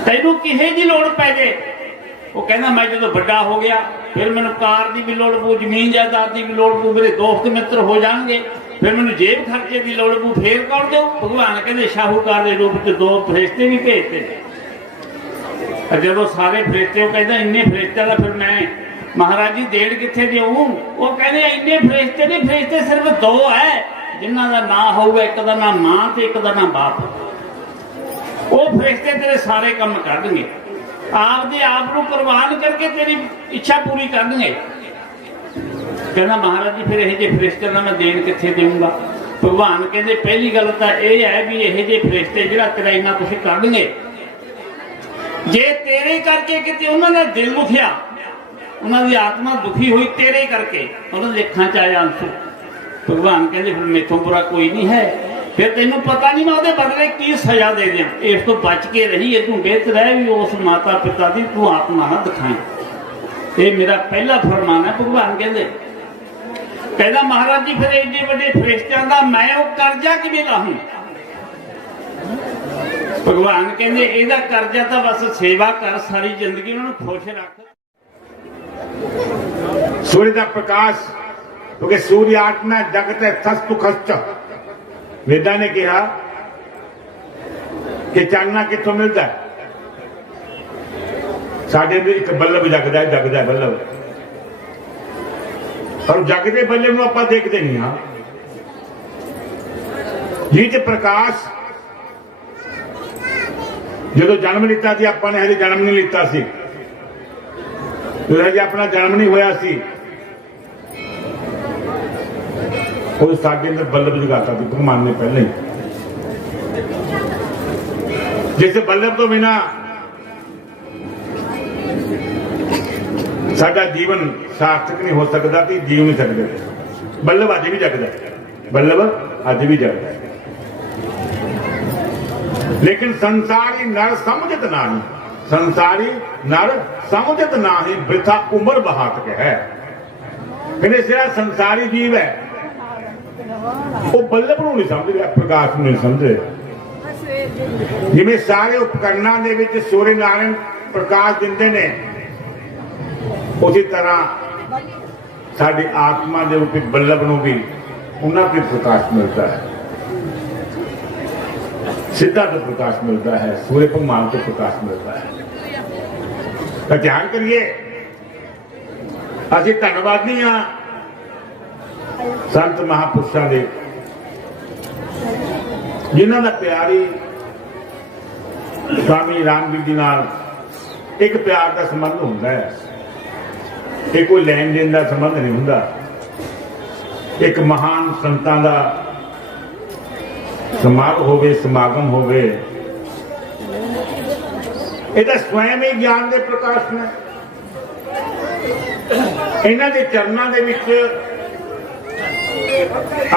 ਤੈਨੂੰ ਕਿਸੇ ਦੀ ਲੋੜ ਪੈ ਜੇ, ਉਹ ਕਹਿੰਦਾ ਮੈਂ ਜਦੋਂ ਵੱਡਾ ਹੋ ਗਿਆ ਫਿਰ ਮੈਨੂੰ ਕਾਰ ਦੀ ਵੀ ਲੋੜ ਪਊ, ਜ਼ਮੀਨ ਜਾਇਦਾਦ ਦੀ ਵੀ ਲੋੜ ਪਊ, ਮੇਰੇ ਦੋਸਤ ਮਿੱਤਰ ਹੋ ਜਾਣਗੇ, ਫਿਰ ਮੈਨੂੰ ਜੇਬ ਖਰਚੇ ਦੀ ਲੋੜ ਪਊ, ਫੇਰ ਕੌਣ ਦੇਊ? ਭਗਵਾਨ ਕਹਿੰਦੇ ਸ਼ਾਹੂਕਾਰ ਦੇ ਰੂਪ 'ਚ 2 ਫਰਿਸ਼ਤੇ ਵੀ ਭੇਜਤੇ। ਜਦੋਂ ਸਾਰੇ ਫਰਿਸ਼ਤੇ, ਉਹ ਕਹਿੰਦਾ ਇੰਨੇ ਫਰਿਸ਼ਤਿਆਂ ਦਾ ਫਿਰ ਮੈਂ ਮਹਾਰਾਜ ਜੀ ਦੇਣ ਕਿੱਥੇ ਦੇਊਂ? ਉਹ ਕਹਿੰਦੇ ਇੰਨੇ ਫਰਿਸ਼ਤੇ ਨਹੀਂ, ਫਰਿਸ਼ਤੇ ਸਿਰਫ 2 ਹੈ ਜਿਨ੍ਹਾਂ ਦਾ ਨਾਂ ਹੋਊਗਾ, ਇੱਕ ਦਾ ਨਾਂ ਮਾਂ ਤੇ ਇੱਕ ਦਾ ਨਾਂ ਬਾਪ। ਉਹ ਫਰਿਸ਼ਤੇ ਤੇਰੇ ਸਾਰੇ ਕੰਮ ਕਰਨਗੇ, ਆਪਦੇ ਆਪ ਨੂੰ ਕੁਰਬਾਨ ਕਰਕੇ ਤੇਰੀ ਇੱਛਾ ਪੂਰੀ ਕਰਨਗੇ। ਕਹਿੰਦਾ ਮਹਾਰਾਜ ਜੀ ਫਿਰ ਇਹ ਜਿਹੇ ਫਰਿਸ਼ਤਿਆਂ ਦਾ ਮੈਂ ਦੇਣ ਕਿੱਥੇ ਦੇਵਾਂਗਾ? ਭਗਵਾਨ ਕਹਿੰਦੇ ਪਹਿਲੀ ਗੱਲ ਤਾਂ ਇਹ ਹੈ ਵੀ ਇਹ ਜਿਹੇ ਫਰਿਸ਼ਤੇ ਜਿਹੜਾ ਤੇਰਾ ਇੰਨਾ ਕੁਛ ਕਰਨਗੇ, ਜੇ ਤੇਰੇ ਕਰਕੇ ਕਿਤੇ ਉਹਨਾਂ ਦਾ ਦਿਲ ਦੁਖਿਆ, ਉਹਨਾਂ ਦੀ ਆਤਮਾ ਦੁਖੀ ਹੋਈ ਤੇਰੇ ਕਰਕੇ, ਉਹਨਾਂ ਦੇ ਅੱਖਾਂ 'ਚ ਆਇਆ ਅੰਸੂ, ਭਗਵਾਨ ਕਹਿੰਦੇ ਫਿਰ ਮੇਥੋਂ ਬੁਰਾ ਕੋਈ ਨਹੀਂ ਹੈ, ਫਿਰ ਤੈਨੂੰ ਪਤਾ ਨਹੀਂ ਮੈਂ ਉਹਦੇ ਬਦਲੇ ਕੀ ਸਜ਼ਾ ਦੇ ਦਿਆਂ। ਇਸ ਤੋਂ ਬਚ ਕੇ ਰਹੀ, ਇਹ ਤੂੰ ਬਿਹਤਰ ਹੈ ਵੀ ਉਸ ਮਾਤਾ ਪਿਤਾ ਦੀ ਤੂੰ ਆਤਮਾ ਨਾ ਦਿਖਾਈ। ਇਹ ਮੇਰਾ ਪਹਿਲਾ ਫਰਮਾਨ ਹੈ। ਭਗਵਾਨ ਕਹਿੰਦਾ ਮਹਾਰਾਜ ਜੀ ਫਿਰ ਇੰਨੇ ਵੱਡੇ ਫਰਿਸ਼ਤਿਆਂ ਦਾ ਮੈਂ ਉਹ ਕਰਜ਼ਾ ਕਿਵੇਂ ਲਾਹੂੰ? ਭਗਵਾਨ ਕਹਿੰਦੇ ਇਹਦਾ ਕਰਜ਼ਾ ਤਾਂ ਬਸ ਸੇਵਾ ਕਰ, ਸਾਰੀ ਜ਼ਿੰਦਗੀ ਉਹਨਾਂ ਨੂੰ ਖੁਸ਼ ਰੱਖ। सूर्य का प्रकाश, क्योंकि सूर्य आत्मा जगत है थस्तु खश्च। वेदा ने कहा कि चानना कितों मिलता है? साडे भी एक बल्लभ जगदा है बल्लभ, और जगदे बल्लभ नूं आपां देखदे नहीं हां जी। ते प्रकाश जदों जन्म लिता सी, आपां ने हजे जन्म नहीं लिता सी, हजे अपना जन्म नहीं होया सी, ਉਹ ਸਾਡੇ ਅੰਦਰ ਬੱਲਬ ਜਗਾਤਾ ਸੀ ਭਗਵਾਨ ਨੇ ਪਹਿਲਾਂ ਹੀ। ਜਿਸ ਬੱਲਬ ਤੋਂ ਬਿਨਾਂ ਸਾਡਾ ਜੀਵਨ ਸਾਰਥਕ ਨਹੀਂ ਹੋ ਸਕਦਾ, ਤੇ ਜੀਵ ਨਹੀਂ ਸਕਦੇ। ਬੱਲਬ ਅੱਜ ਵੀ ਜਗਦਾ, ਬੱਲਬ ਅੱਜ ਵੀ ਜਗਦਾ, ਲੇਕਿਨ ਸੰਸਾਰੀ ਨਰ ਸਮਝਤ ਨਹੀਂ, ਸੰਸਾਰੀ ਨਰ ਸਮਝਤ ਨਹੀਂ, ਬ੍ਰਿਥਾ ਉਮਰ ਬਹਾਤ ਕੇ ਹੈ। ਕਹਿੰਦੇ ਜਿਹੜਾ ਸੰਸਾਰੀ ਜੀਵ ਹੈ ਉਹ ਬੱਲਬ ਨੂੰ ਨਹੀਂ ਸਮਝ ਰਿਹਾ, ਪ੍ਰਕਾਸ਼ ਨੂੰ ਨਹੀਂ ਸਮਝ ਰਿਹਾ। ਜਿਵੇਂ ਸਾਰੇ ਉਪਕਰਨਾਂ ਦੇ ਵਿੱਚ ਸੂਰਜ ਨਾਰਾਇਣ ਪ੍ਰਕਾਸ਼ ਦਿੰਦੇ ਨੇ, ਉਸੇ ਤਰ੍ਹਾਂ ਸਾਡੀ ਆਤਮਾ ਦੇ ਉੱਤੇ ਬੱਲਬ ਨੂੰ ਵੀ ਉਹਨਾਂ ਤੇ ਪ੍ਰਕਾਸ਼ ਮਿਲਦਾ ਹੈ, ਸਿੱਧਾ ਤੋਂ ਪ੍ਰਕਾਸ਼ ਮਿਲਦਾ ਹੈ, ਸੂਰਜ ਭਗਵਾਨ ਤੋਂ ਪ੍ਰਕਾਸ਼ ਮਿਲਦਾ ਹੈ। ਤਾਂ ਧਿਆਨ ਕਰੀਏ, ਅਸੀਂ ਧੰਨਵਾਦੀ ਹਾਂ ਸੰਤ ਮਹਾਂਪੁਰਸ਼ਾਂ ਦੇ, ਜਿਨ੍ਹਾਂ ਦਾ ਪਿਆਰੀ स्वामी रामवीर जी नाल एक प्यार का संबंध होता है, ये कोई लैन देन का संबंध नहीं होता। एक महान संतां दा समारोह होवे, समागम होवे, इहदा स्वयं ही ज्ञान के प्रकाश ने। इन्हां दे चरनां दे विच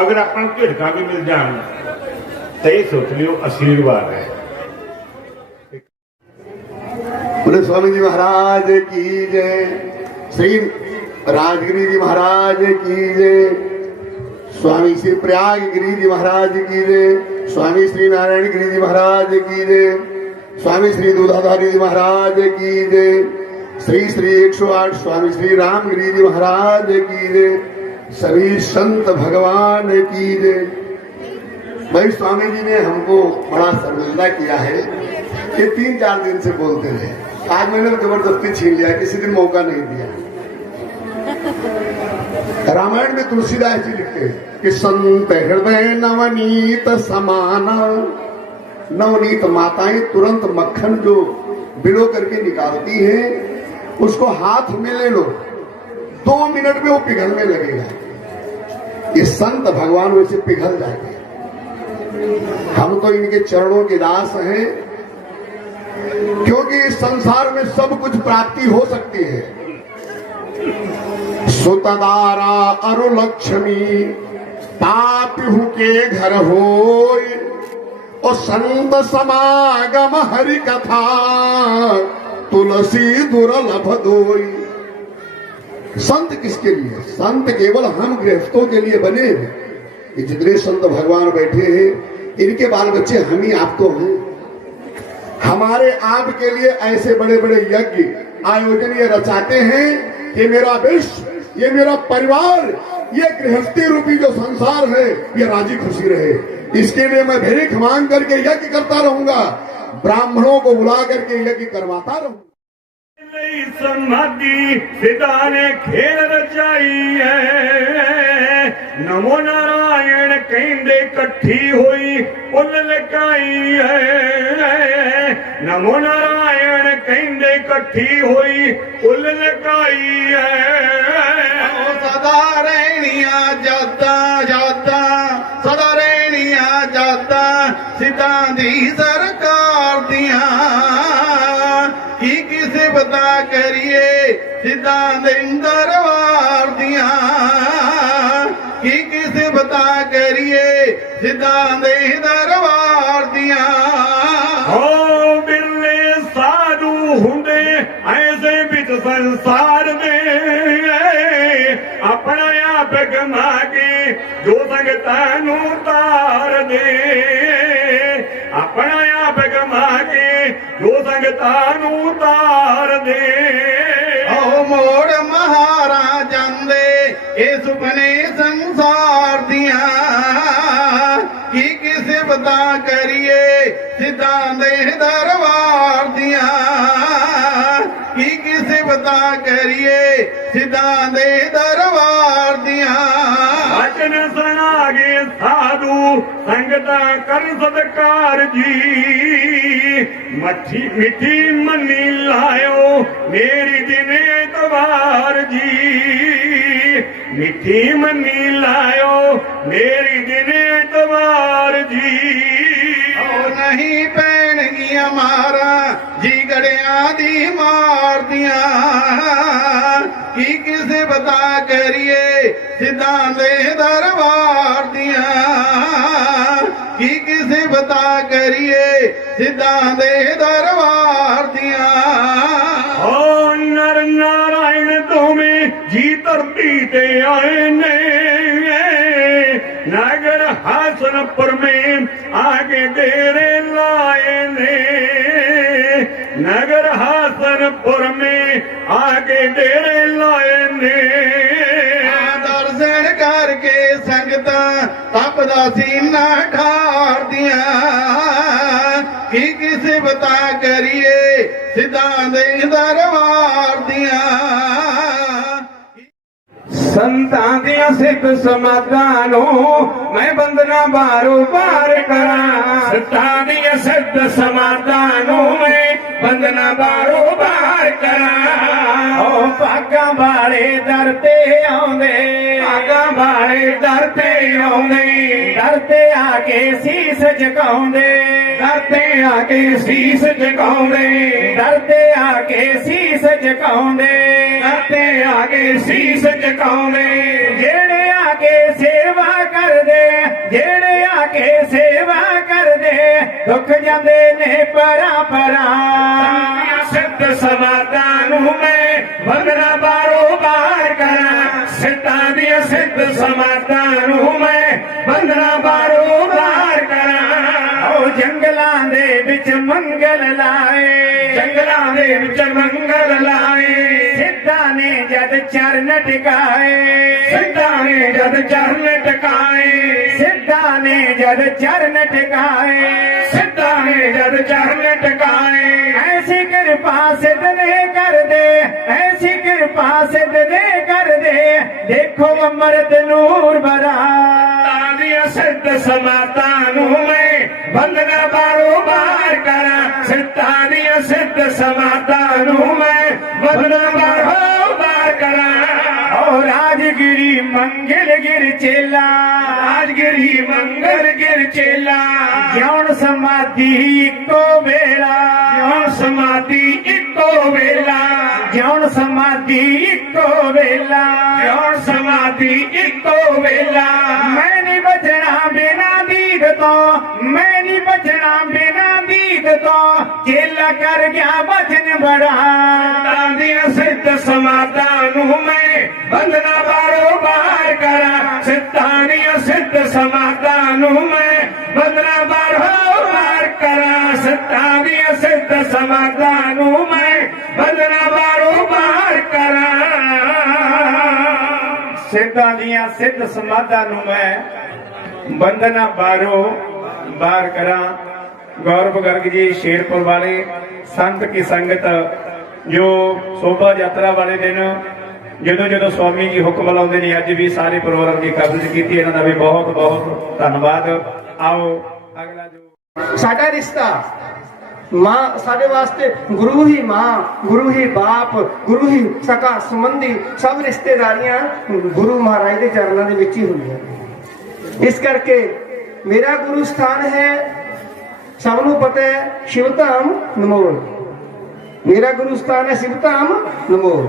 ਅਗਰ ਆਪਾਂ ਨੂੰ ਝਿੜਕਾਂ ਵੀ ਮਿਲ ਜਾਣ ਤਾਂ ਇਹ ਸੋਚ ਲਿਓ ਆਸ਼ੀਰਵਾਦ ਹੈ। बोले स्वामी जी महाराज की जय, श्री राजगिरी जी महाराज की जय, स्वामी श्री प्रयाग गिरी जी महाराज की जय, स्वामी श्री नारायण गिरी जी महाराज की जय, स्वामी श्री दूधाधारी जी महाराज की जय, श्री श्री 108 स्वामी श्री रामगिरी जी महाराज की जय, सभी संत भगवान की जय। भाई स्वामी जी ने हमको बड़ा शर्मिंदा किया है कि 3-4 दिन से बोलते रहे। आज मैंने जबरदस्ती छीन लिया, किसी दिन मौका नहीं दिया। रामायण में तुलसीदास जी लिखते हैं कि संत हृदय नवनीत समाना, नवनीत माताएं तुरंत मक्खन जो बिलो करके निकालती हैं उसको हाथ में ले लो, 2 मिनट में वो पिघलने लगेगा। ये संत भगवान वैसे पिघल जाते हैं। हम तो इनके चरणों के दास हैं, क्योंकि इस संसार में सब कुछ प्राप्ति हो सकती है। सुतदारा अरु लक्ष्मी पापी के घर होय, और संत समागम हरि कथा तुलसी दुर्लभ दोई। संत किसके लिए? संत केवल हम गृहस्थों के लिए बने हैं। ये जितने संत भगवान बैठे हैं इनके बाल बच्चे हम ही आप तो हैं। हमारे आप के लिए ऐसे बड़े बड़े यज्ञ आयोजन ये रचाते हैं कि मेरा विश्व, ये मेरा परिवार, ये गृहस्थी रूपी जो संसार है ये राजी खुशी रहे। इसके लिए मैं भीख मांग करके यज्ञ करता रहूंगा, ब्राह्मणों को बुला करके यज्ञ करवाता रहूंगा। समाधि सिद्धा ने खेल रचाई है, नमो नारायण कहते कट्ठी हुई उल लकाई है। नमो नारायण कहते कट्ठी हुई उल लकाई है। सदा रहनिया जाता जाता, सदा रहनिया जाता सिद्धां दी सरकार दिया। की किसे बता करिए सिद्धां दे दरबार दिया, की किसे बता करिए सिद्धां दे दरबार दिया। ओ बिरले साधु हुंदे ऐसे बिच संसार दे, अपना आप गमा के जो संगतां नू तार दे। अपना आप गमा के जो संगतां नू तार दे। ओ मोड़ महाराजां दे ये सुपने संसार दिया। की किसे बता करिए सिद्धां दे दरबार दिया। की किसे बता करिए सिद्धां दे दरबार दिया। वचन सुनागे साधु संगता कर सत्कार जी। मठी मिठी मनी लायो मेरी दिन एतवार जी। मिठी मनी लायो मेरी दिन एतवार जी। ओ नहीं पैणगी हमारा जी गड़िया दी मार दिया। की किसे बता करिए सिद्धां दे दरबार दिया। की किसे बता करिए सिद्धां दे दरबार दिया। ओ नर नारायण तुम्हें जी धरती ते आए ने, नगर हासनपुर में आगे डेरे लाए ने। नगर हासनपुर में आगे डेरे लाए ने। दर्शन करके संगता तपदा सीना ठार दिया। की किसे बता करिए सिद्धां दे दरबार दिया। संतां दियां सिद्ध समाधां नूं मैं बंदना बारो बार करां। संतां दियां सिद्ध समाधां नूं मैं बंदना बारो बार करां। ओ भागां वाले दर ते आउंदे, भागां वाले दर ते आउंदे, दर ते आके सीस झुकाउंदे, दर ते आके सीस झुकाउंदे, दर ते आके सीस झुकाउंदे, दर ते आके सीस झुकाउंदे। जेड़े आके सेवा करदे ਜਿਹੜੇ ਆ ਕੇ ਸੇਵਾ ਕਰਦੇ ਦੁੱਖ ਜਾਂਦੇ ਨੇ ਪਰਾਂ ਪਰਾਂ ਸਿੱਧ ਸਮਾਧਾਂ ਨੂੰ ਮੈਂ ਵੰਦਨਾ ਬਾਰੋ ਬਾਰ ਕਰਾਂ ਸਿੱਧਾਂ ਦੀਆਂ ਸਿੱਧ ਸਮਾਧਾਂ ਨੂੰ ਮੈਂ ਵੰਦਨਾ ਬਾਰੋ ਬਾਰ ਕਰਾਂ ਉਹ ਜੰਗਲਾਂ ਦੇ ਵਿੱਚ ਮੰਗਲ ਲਾਏ ਜੰਗਲਾਂ ਦੇ ਵਿੱਚ ਮੰਗਲ ਲਾਏ ਸਿੱਧਾਂ ਨੇ ਜਦ ਚਰਨ ਟਿਕਾਏ ਸਿੱਧਾਂ ਨੇ ਜਦ ਚਰਨ ਟਿਕਾਏ ਸਿੱਧਾਂ ਨੇ ਜਦ ਚਰਨ ਟਿਕਾਏ ਸਿੱਧਾਂ ਨੇ ਜਦ ਚਰਨ ਟਿਕਾਏ ਐਸੀ ਕਿਰਪਾ ਸਿੱਧ ਨੇ ਕਰਦੇ ਐਸੀ ਕਿਰਪਾ ਸਿੱਧ ਨੇ ਕਰਦੇ ਦੇਖੋ ਅੰਮ੍ਰਿਤ ਨੂਰ ਭਰਾ ਦੀਆਂ ਸਿੱਧ ਸਮਾਤਾਂ ਨੂੰ ਮੈਂ ਵੰਦਨਾ ਬਾਰੋ ਬਾਰ ਕਰਾਂ ਸਿੱਧਾਂ ਦੀਆਂ ਸਿੱਧ ਸਮਾਤਾਂ ਨੂੰ ਮੈਂ ਵੰਦਨਾ ਬਾਰੋ ਬਾਰ ਕਰਾਂ ਓ ਰਾਜਗਿਰੀ ਮੰਗਲ ਗਿਰ ਚੇਲਾ ਰਾਜਗਿਰੀ ਮੰਗਲ ਗਿਰ ਚੇਲਾ ਗਿਆਨ ਸਮਾਧੀ ਇੱਕੋ ਵੇਲਾ ਗਿਆਨ ਸਮਾਧੀ ਇੱਕੋ ਵੇਲਾ ਗਿਆਨ ਸਮਾਧੀ ਇੱਕੋ ਵੇਲਾ ਗਿਆਨ ਸਮਾਧੀ ਇੱਕੋ ਵੇਲਾ ਮੈਂ ਨਹੀਂ ਬਚਣਾ ਬਿਨਾ ਦੀਦ ਤੋਂ ਮੈਂ ਨਹੀਂ ਬਚਣਾ ਬਿਨਾ ਦੀਦ ਤੋਂ ਚੇਲਾ ਕਰ ਗਿਆ ਬਚਨ ਬੜਾ ਦੀਆਂ ਸਿੱਧ ਸਮਾਧਾਂ ਨੂੰ ਮੈਂ ਵੰਦਨਾ ਬਾਰੋ ਬਾਰ ਕਰਾਂ ਸਿੱਧਾਂ ਦੀਆਂ ਸਿੱਧ ਸਮਾਧਾਂ ਨੂੰ ਮੈਂ ਵੰਦਨਾ ਬਾਰੋ ਬਾਰ ਕਰਾਂ ਸਿੱਧਾਂ ਦੀਆਂ ਸਿੱਧ ਸਮਾਧਾਂ ਨੂੰ ਮੈਂ ਵੰਦਨਾ ਬਾਰੋ ਬਾਰ ਕਰਾਂ ਸਿੱਧਾਂ ਦੀਆਂ ਸਿੱਧ ਸਮਾਧਾਂ ਨੂੰ ਮੈਂ ਵੰਦਨਾ ਬਾਰੋ ਬਾਰ ਕਰਾਂ ਗੌਰਵ ਗਰਗ ਜੀ ਸ਼ੇਰਪੁਰ ਵਾਲੇ ਸੰਤ ਕੀ ਸੰਗਤ ਜੋ ਸ਼ੋਭਾ ਯਾਤਰਾ ਵਾਲੇ ਦਿਨ ਜਦੋਂ ਜਦੋਂ ਸਵਾਮੀ ਜੀ ਹੁਕਮ ਲਾਉਂਦੇ ਨੇ ਅੱਜ ਵੀ ਸਾਰੇ ਪ੍ਰੋਗਰਾਮ ਦੀ ਕਵਰੇਜ ਕੀਤੀ ਇਹਨਾਂ ਦਾ ਵੀ ਬਹੁਤ ਬਹੁਤ ਧੰਨਵਾਦ ਆਓ ਅਗਲਾ ਜੋ ਸਾਡਾ ਰਿਸ਼ਤਾ ਮਾਂ ਸਾਡੇ ਵਾਸਤੇ ਗੁਰੂ ਹੀ ਮਾਂ ਗੁਰੂ ਹੀ ਬਾਪ ਗੁਰੂ ਹੀ ਸਕਾ ਸੰਬੰਧੀ ਸਭ ਰਿਸ਼ਤੇਦਾਰੀਆਂ ਗੁਰੂ ਮਹਾਰਾਜ ਦੇ ਚਰਨਾਂ ਦੇ ਵਿੱਚ ਹੀ ਹੁੰਦੀਆਂ ਇਸ ਕਰਕੇ ਮੇਰਾ ਗੁਰੂ ਸਥਾਨ ਹੈ ਸਭ ਨੂੰ ਪਤਾ ਹੈ ਸ਼ਿਵਧਾਮ ਨਮੋਲ ਮੇਰਾ ਗੁਰੂ ਸਥਾਨ ਹੈ ਸ਼ਿਵਧਾਮ ਨਮੋਲ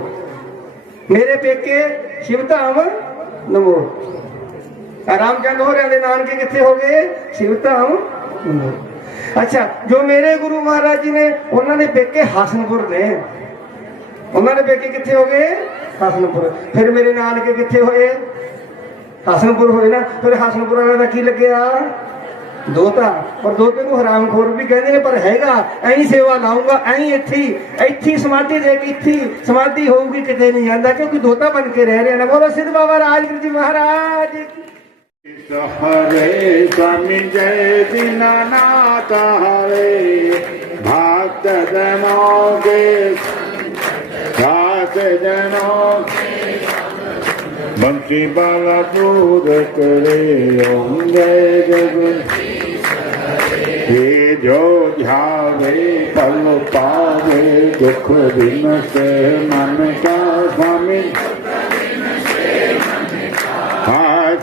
ਮੇਰੇ ਪੇਕੇ ਸ਼ਿਵਧਾਮ ਨਮੋਲ ਰਾਮਚੰਦ ਹੋਰਿਆਂ ਦੇ ਨਾਨਕੇ ਕਿੱਥੇ ਹੋ ਗਏ ਸ਼ਿਵਧਾਮ ਨਮੋਲ ਅੱਛਾ ਜੋ ਮੇਰੇ ਗੁਰੂ ਮਹਾਰਾਜ ਜੀ ਨੇ ਉਹਨਾਂ ਦੇ ਪੇਕੇ ਹਸਨਪੁਰ ਨੇ ਉਹਨਾਂ ਦੇ ਪੇਕੇ ਕਿੱਥੇ ਹੋ ਗਏ ਹਸਨਪੁਰ ਫਿਰ ਮੇਰੇ ਨਾਨਕੇ ਕਿੱਥੇ ਹੋਏ ਹਸਨਪੁਰ ਹੋਏ ਨਾ ਫਿਰ ਹਸਨਪੁਰ ਵਾਲਿਆਂ ਦਾ ਕੀ ਲੱਗਿਆ ਦੋਤਾ ਪਰ ਦੋਤੇ ਨੂੰ ਹਰਾਮਖੋਰ ਵੀ ਕਹਿੰਦੇ ਨੇ ਪਰ ਹੈਗਾ ਐਂ ਸੇਵਾ ਲਾਉਂਗਾ ਐਂ ਇੱਥੇ ਸਮਾਧੀ ਦੇ ਕੇ ਇੱਥੇ ਸਮਾਧੀ ਹੋਊਗੀ ਕਿਤੇ ਨਹੀਂ ਜਾਂਦਾ ਕਿਉਂਕਿ ਦੋਤਾ ਬਣ ਕੇ ਰਹਿ ਰਿਹਾ ਨਾ ਬੋਲੋ ਸਿੱਧ ਬਾਬਾ ਰਾਜਗੁਰੂ ਜੀ ਮਹਾਰਾਜ हरे स्वामी जय दीनानाथ हरे भक्त जनों के दास जनों बंसी बाला दूर करे ओम जय जगत ये जो ध्यावे पल पावे दुख दिन से मन का स्वामी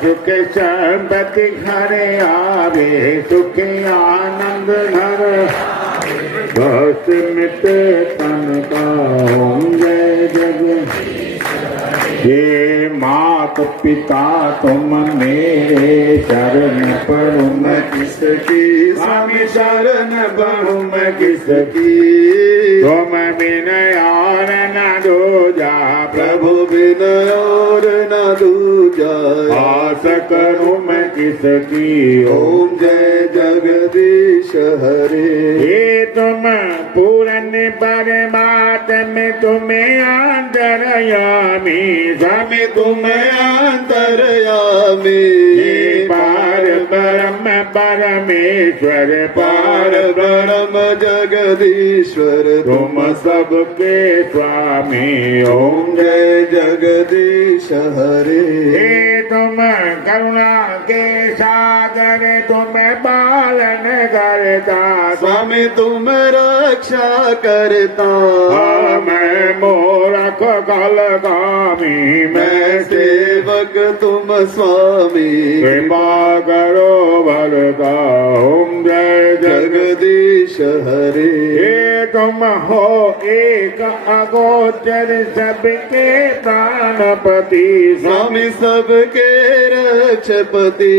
सुख संपत्ति घर आवे सुख आनंद घर बहुत मिटे तन का ओम जय जग ये मात पिता तुम मेरे शरण पढ़ू मैं किसकी स्वामी शरण पढ़ू मैं किसकी तुम बिन और न दूजा प्रभु बिन और न दूजा आस करूं मैं किसकी ओम जय जगदीश हरे ये तुम पूरन परमात्म तुम्हें अंतरयामी स्वामी तुम्हें अंतरयामी पार ब्रह्म परमेश्वर पार ब्रह्म जगदीश्वर तुम सबके स्वामी ओम जय जगदीश हरे हे तुम करुणा के सागर तुम पालन करता स्वामी तुम रक्षा करता मैं मोरख कलगामी मैं सेवक तुम स्वामी कृपा करो भरता ओम जय जगदीश हरे हे तुम हो एक अगोचर सबके प्राणपति स्वामी सबके रक्षपति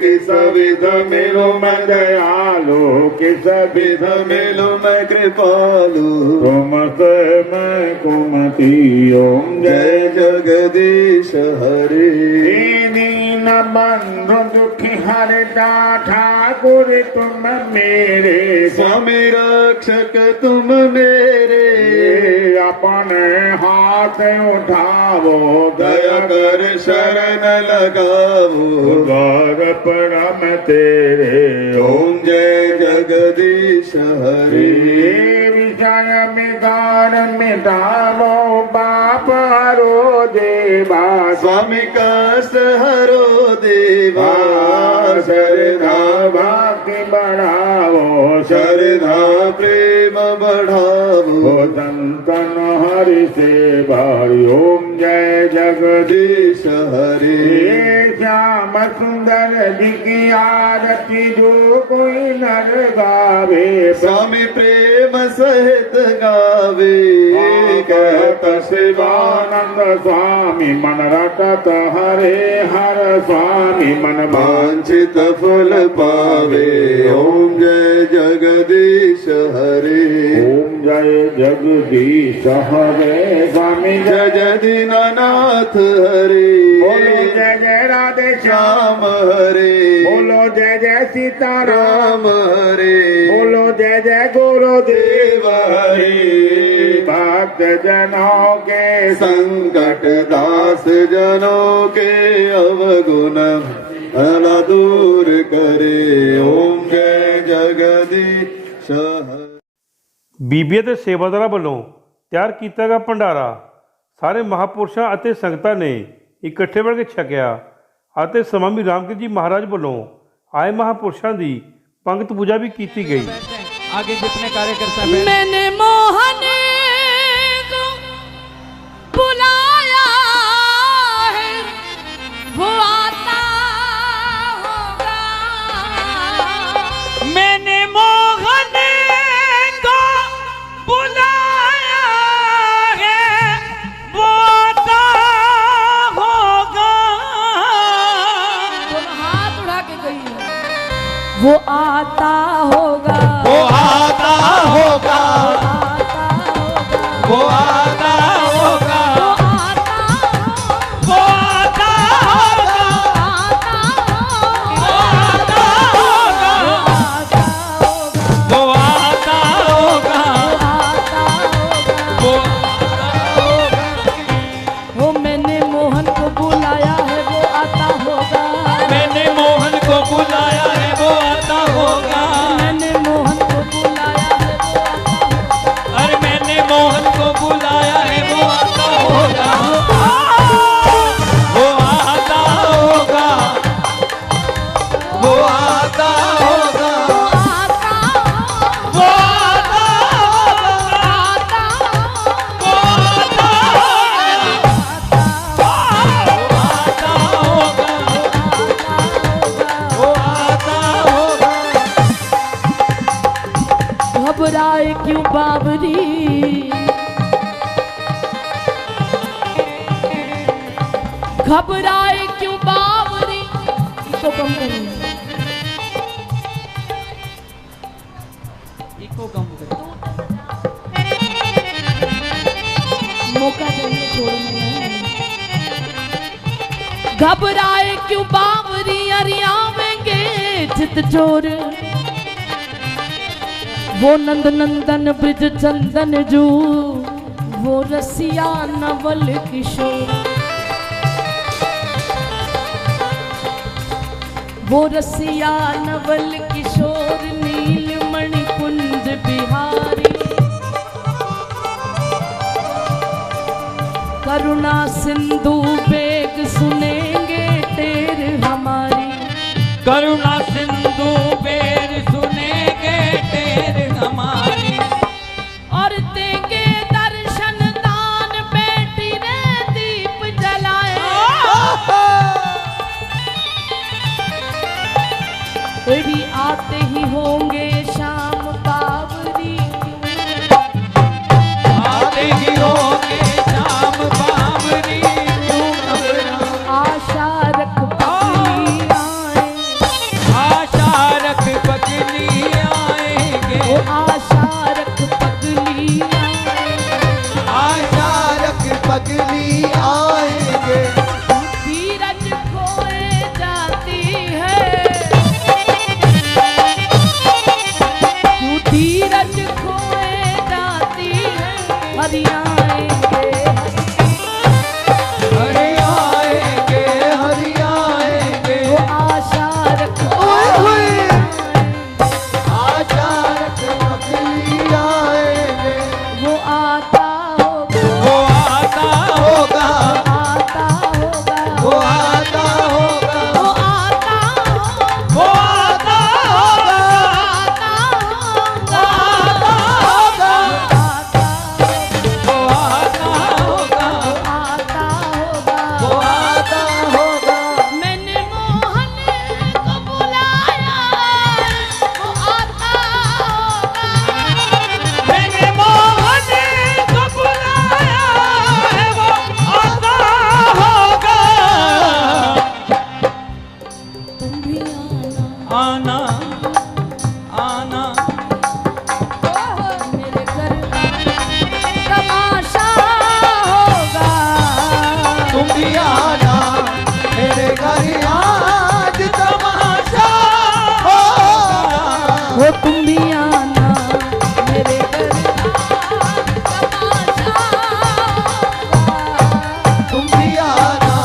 किस विध मिलो मैं दयालु किस विध मिलो मैं कृपालु तुम से मैं कुमति ओम जय जगदीश हरे दीन बंधु दुखी हरता ठाकुर तुम मेरे स्वामी रक्षक तुम मेरे अपने हाथ उठावो दया कर शरण लगावो द्वार परम तेरे ओम जय जगदीश हरे विषय विकार मिटावो पाप हरो देवा स्वामी कास हरो देवा श्रद्धा भक्ति बढ़ावो श्रद्धा प्रेम बढ़ावो संतन हरि सेवा ओम जय जगदीश हरे श्याम सुंदर जी की आरती जो कोई नर गावे स्वामी प्रेम सहित गावे कहत शिवानंद स्वामी मन रटत हरे हर स्वामी मन वांछित फल पावे ओम जय जगदीश हरे ओम जय जगदीश हरे स्वामी जय जय दीनानाथ हरे बोलो जय जय राधे श्याम हरे बोलो जय जय सीताराम हरे बोलो जय जय गुरुदेव हरे भक्त जनों के संकट दास जनों के अवगुण भला दूर करे ओम जय जगदीश हरे ਬੀਬੀਆਂ ਤੇ ਸੇਵਾਦਾਰਾਂ ਵੱਲੋਂ ਤਿਆਰ ਕੀਤਾ ਗਿਆ ਭੰਡਾਰਾ ਸਾਰੇ ਮਹਾਂਪੁਰਸ਼ਾਂ ਅਤੇ ਸੰਗਤਾਂ ਨੇ ਇਕੱਠੇ ਬਣ ਕੇ ਛਕਿਆ ਅਤੇ ਸਵਾਮੀ ਰਾਮਕ੍ਰਿਸ਼ਨ ਜੀ ਮਹਾਰਾਜ ਵੱਲੋਂ ਆਏ ਮਹਾਂਪੁਰਸ਼ਾਂ ਦੀ ਪੰਗਤ ਪੂਜਾ ਵੀ ਕੀਤੀ ਗਈ। आगे जितने कार्यकर्ता बैठे मैंने मोहन को बुलाया है वो आता होगा मैंने मोहन को बुलाया है वो आता होगा हाथ उड़ा के गई वो आता होगा वो आता होगा वो आता होगा वो आता होगा वो आता होगा वो वो मैंने मोहन को बुलाया है वो आता होगा मैंने मोहन को बुलाया है वो आता होगा मैंने मोहन को बुलाया है वो आता होगा अरे मैंने मोहन को बुलाया है वो आता होगा वो आता होगा वो आता होगा वो आता घबराए क्यों बाबरी घबराए क्यों बाबरी इसको कम करिए इको कम करो मौका चाहिए छोड़ने घबराए क्यों बाबरी अरियावेंगे चित चोर वो नंद नंदन ब्रिज चंदन जू वो रसिया नवल किशोर वो रसिया नवल किशोर नीलमणि कुंज बिहारी करुणा सिंधु बेग सुनेंगे टेर हमारी करुणा सिंधु बेर सुनेंगे टेर हमारी और देंगे दर्शन दान बेटी ने दीप जलाए भी आते ही होंगे शाम बावरी आते ही होंगे शाम बावरी आशा रख आना आना मेरे घर तमाशा होगा। तुम भी आना मेरे घर आज तमाशा होगा। वो तुम भी आना मेरे घर तमाशा होगा। तुम भी आना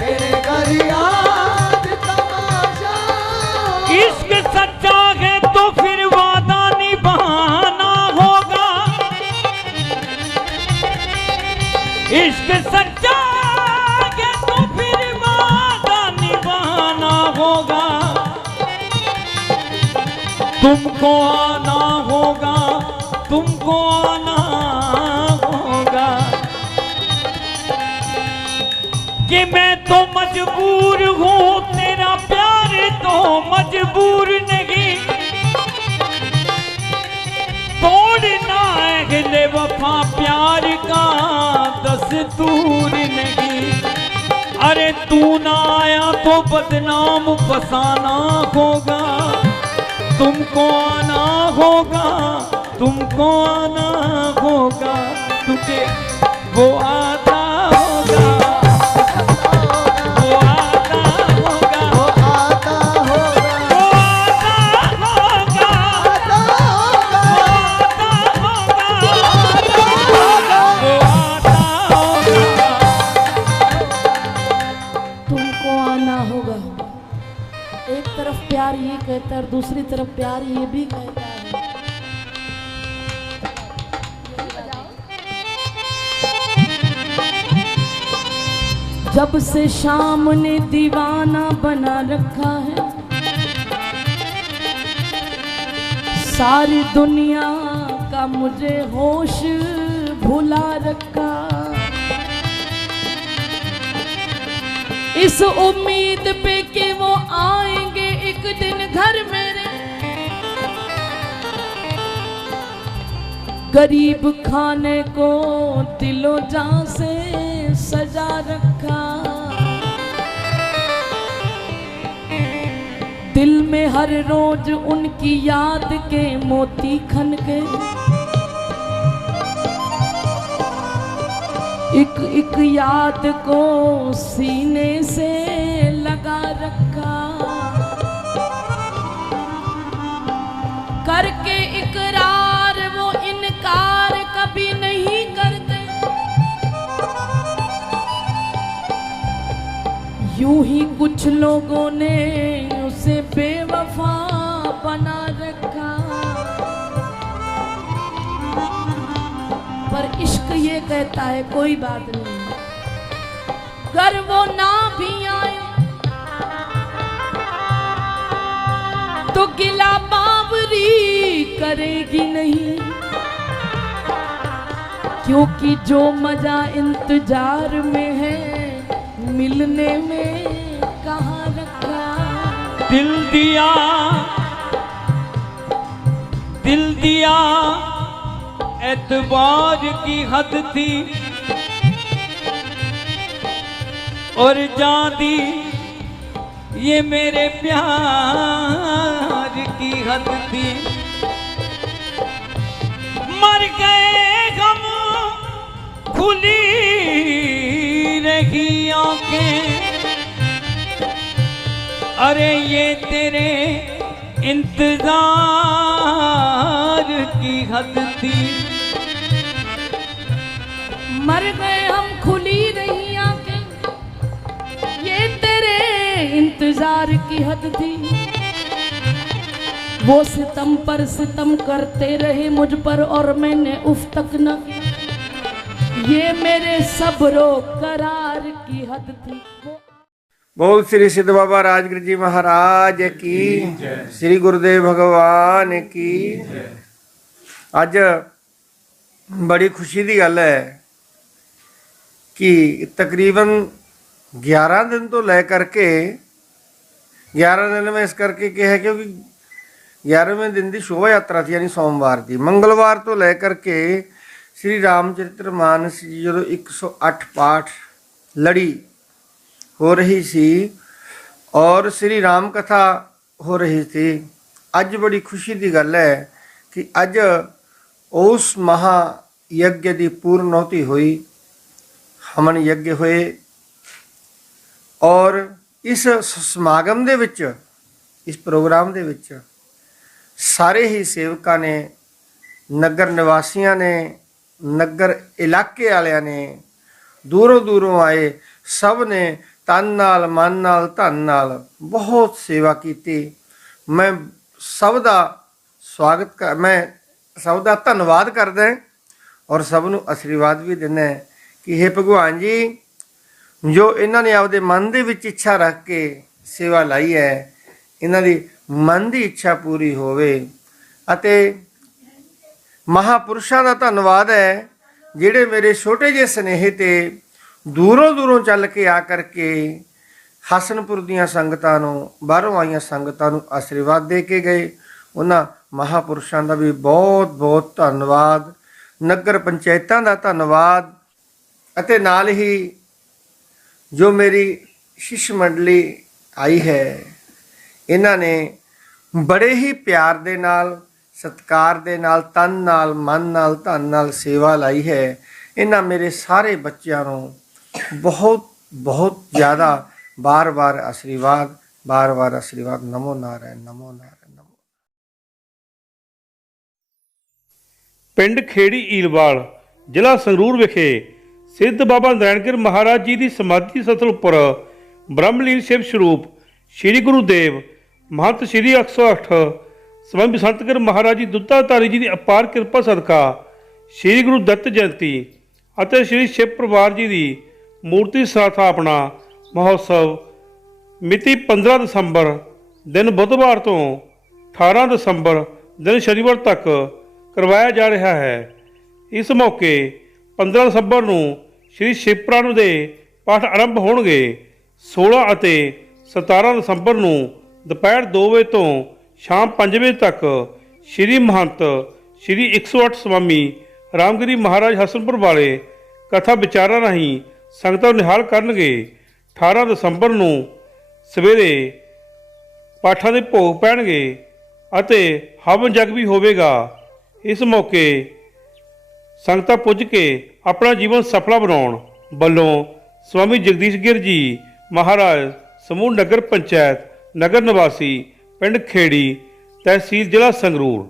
मेरे घर आज तमाशा होगा। इश्क सच्चा है तो फिर वादा निभाना होगा। इश्क सच्चा है तो फिर वादा निभाना होगा। तुमको आना होगा, तुमको आना होगा। कि मैं तो मजबूर हूँ, तेरा प्यार तो मजबूर नहीं। तोड़ना अगले वफा प्यार का दस्तूर नहीं। अरे तू ना आया तो बदनाम फसाना होगा। तुमको आना होगा, तुमको आना होगा। तुझे वो आता होगा, वो आता होगा, वो आता होगा, वो आता होगा, आता होगा, वो आता होगा, वो आता होगा। तुमको आना होगा। एक तरफ प्यार ये कहता है और दूसरी तरफ प्यार ये भी कहता है। जब से शाम ने दीवाना बना रखा है, सारी दुनिया का मुझे होश भुला रखा। इस उम्मीद पे कि वो आएंगे एक दिन घर मेरे, गरीब खाने को दिलो जान से सजा रखा। दिल में हर रोज उनकी याद के मोती खन के, एक एक याद को सीने से लगा रखा। करके इकरार वो इनकार कभी नहीं करते। यूं ही कुछ लोगों ने उसे बेवफा बना रखा। पर इश्क ये कहता है कोई बात नहीं, अगर वो ना भी आए तो गिला बावरी करेगी नहीं। क्योंकि जो मजा इंतजार में है मिलने में कहाँ रखा। दिल दिया, दिल दिया एतबार की हद थी, और जान दी ये मेरे प्यार की हद थी। मर गए हम खुली रही आंखें, अरे ये तेरे इंतजार की हद थी। मर गए हम खुली रही आंखें, ये तेरे इंतजार की हद थी। वो सितम पर सितम करते रहे मुझ पर और मैंने उफ तक न की, ये मेरे सब्रो करार की हद थी। बोल श्री सिद्ध बाबा राजगिर जी महाराज की, श्री गुरुदेव भगवान की। अज बड़ी खुशी की गल है कि तकरीबन 11 दिन तो ले करके 11 दिन में इस करके क्या है क्योंकि 11वें दिन की शोभा यात्रा थी, यानी सोमवार की। मंगलवार तो ले करके श्री रामचरित्र मानस जी जो 108 पाठ लड़ी हो रही सी और श्री राम कथा ਹੋ ਰਹੀ ਸੀ। ਅੱਜ ਬੜੀ ਖੁਸ਼ੀ ਦੀ ਗੱਲ ਹੈ ਕਿ ਅੱਜ ਉਸ ਮਹਾ ਯੱਗ ਦੀ ਪੂਰਨੋਤੀ ਹੋਈ, ਹਵਨ ਯੱਗ ਹੋਏ ਔਰ ਇਸ ਸਮਾਗਮ ਦੇ ਵਿੱਚ, ਇਸ ਪ੍ਰੋਗਰਾਮ ਦੇ ਵਿੱਚ ਸਾਰੇ ਹੀ ਸੇਵਕਾਂ ਨੇ, ਨਗਰ ਨਿਵਾਸੀਆਂ ਨੇ, ਨਗਰ ਇਲਾਕੇ ਵਾਲਿਆਂ ਨੇ, ਦੂਰੋਂ ਦੂਰੋਂ ਆਏ ਸਭ ਨੇ ਤਨ ਨਾਲ, ਮਨ ਨਾਲ, ਧਨ ਨਾਲ ਬਹੁਤ ਸੇਵਾ ਕੀਤੀ। ਮੈਂ ਸਭ ਦਾ ਮੈਂ ਸਭ ਦਾ ਧੰਨਵਾਦ ਕਰਦਾ ਔਰ ਸਭ ਨੂੰ ਆਸ਼ੀਰਵਾਦ ਵੀ ਦਿੰਦਾ ਕਿ हे ਭਗਵਾਨ ਜੀ, ਜੋ ਇਹਨਾਂ ਨੇ ਆਪਦੇ ਮਨ ਦੇ ਵਿੱਚ ਇੱਛਾ ਰੱਖ ਕੇ ਸੇਵਾ ਲਾਈ ਹੈ, ਇਹਨਾਂ ਦੀ ਮਨ ਦੀ ਇੱਛਾ ਪੂਰੀ ਹੋਵੇ। ਅਤੇ ਮਹਾਪੁਰਸ਼ਾਂ ਦਾ ਧੰਨਵਾਦ ਹੈ ਜਿਹੜੇ ਮੇਰੇ ਛੋਟੇ ਜਿਹੇ ਸੁਨੇਹੇ ਤੇ ਦੂਰੋਂ ਦੂਰੋਂ ਚੱਲ ਕੇ ਆ ਕਰਕੇ ਹਸਨਪੁਰ ਦੀਆਂ ਸੰਗਤਾਂ ਨੂੰ, ਬਾਹਰੋਂ ਆਈਆਂ ਸੰਗਤਾਂ ਨੂੰ ਆਸ਼ੀਰਵਾਦ ਦੇ ਕੇ ਗਏ। ਉਹਨਾਂ ਮਹਾਪੁਰਸ਼ਾਂ ਦਾ ਵੀ ਬਹੁਤ ਬਹੁਤ ਧੰਨਵਾਦ, ਨਗਰ ਪੰਚਾਇਤਾਂ ਦਾ ਧੰਨਵਾਦ, ਅਤੇ ਨਾਲ ਹੀ ਜੋ ਮੇਰੀ ਸ਼ਿਸ਼ ਮੰਡਲੀ ਆਈ ਹੈ, ਇਹਨਾਂ ਨੇ ਬੜੇ ਹੀ ਪਿਆਰ ਦੇ ਨਾਲ, ਸਤਿਕਾਰ ਦੇ ਨਾਲ, ਤਨ ਨਾਲ, ਮਨ ਨਾਲ, ਧਨ ਨਾਲ ਸੇਵਾ ਲਾਈ ਹੈ। ਇਹਨਾਂ ਮੇਰੇ ਸਾਰੇ ਬੱਚਿਆਂ ਨੂੰ ਬਹੁਤ ਬਹੁਤ ਜ਼ਿਆਦਾ ਬਾਰ-ਬਾਰ ਆਸ਼ੀਰਵਾਦ, ਬਾਰ-ਬਾਰ ਆਸ਼ੀਰਵਾਦ। ਨਮੋ ਨਾਰਾਇਣ, ਨਮੋ ਨਾਰਾਇਣ, ਨਮੋ। ਪਿੰਡ ਖੇੜੀ ਈਲਵਾਲ, ਜ਼ਿਲ੍ਹਾ ਸੰਗਰੂਰ ਵਿਖੇ ਸਿੱਧ ਬਾਬਾ ਨਾਰਾਇਣਗਿਰ ਮਹਾਰਾਜ ਜੀ ਦੀ ਸਮਾਧੀ ਸਥਲ ਉੱਪਰ ਬ੍ਰਹਮਲੀਨ ਸ਼ਿਵ ਸਰੂਪ ਸ੍ਰੀ ਗੁਰੂ ਦੇਵ ਮਹੰਤ ਸ੍ਰੀ 108 ਸਵਾਮੀ ਬਸੰਤਗਿਰ ਮਹਾਰਾਜ ਜੀ ਦੁੱਧਾਧਾਰੀ ਜੀ ਦੀ ਅਪਾਰ ਕਿਰਪਾ ਸਦਕਾ ਸ੍ਰੀ ਗੁਰੂ ਦੱਤ ਜਯੰਤੀ ਅਤੇ ਸ੍ਰੀ ਸ਼ਿਵ ਪਰਿਵਾਰ ਜੀ ਦੀ ਮੂਰਤੀ ਸਥਾਪਨਾ ਮਹੋਤਸਵ ਮਿਤੀ 15 ਦਸੰਬਰ ਦਿਨ ਬੁੱਧਵਾਰ ਤੋਂ 18 ਦਸੰਬਰ ਦਿਨ ਸ਼ਨੀਵਾਰ ਤੱਕ ਕਰਵਾਇਆ ਜਾ ਰਿਹਾ ਹੈ। ਇਸ ਮੌਕੇ 15 ਦਸੰਬਰ ਨੂੰ ਸ੍ਰੀ ਸ਼ਿਵ ਪੁਰਾਣ ਦੇ ਪਾਠ ਆਰੰਭ ਹੋਣਗੇ। 16 ਅਤੇ 17 ਦਸੰਬਰ ਨੂੰ ਦੁਪਹਿਰ 2 ਵਜੇ ਤੋਂ ਸ਼ਾਮ 5 ਵਜੇ ਤੱਕ ਸ੍ਰੀ ਮਹੰਤ ਸ੍ਰੀ 108 ਸਵਾਮੀ ਰਾਮਗਿਰੀ ਮਹਾਰਾਜ ਹਸਨਪੁਰ ਵਾਲੇ ਕਥਾ ਵਿਚਾਰਾਂ ਰਾਹੀਂ ਸੰਗਤਾਂ ਨੂੰ ਨਿਹਾਲ ਕਰਨਗੇ। 18 ਦਸੰਬਰ ਨੂੰ ਸਵੇਰੇ ਪਾਠਾਂ ਦੇ ਭੋਗ ਪੈਣਗੇ ਅਤੇ ਹਵਨ ਜਗ ਵੀ ਹੋਵੇਗਾ। ਇਸ ਮੌਕੇ ਸੰਗਤਾਂ ਪੁੱਜ ਕੇ ਆਪਣਾ ਜੀਵਨ ਸਫਲਾ ਬਣਾਉਣ ਵੱਲੋਂ ਸਵਾਮੀ ਜਗਦੀਸ਼ ਗਿਰ ਜੀ ਮਹਾਰਾਜ ਸਮੂਹ ਨਗਰ ਪੰਚਾਇਤ, ਨਗਰ ਨਿਵਾਸੀ, ਪਿੰਡ ਖੇੜੀ, ਤਹਿਸੀਲ, ਜ਼ਿਲ੍ਹਾ ਸੰਗਰੂਰ।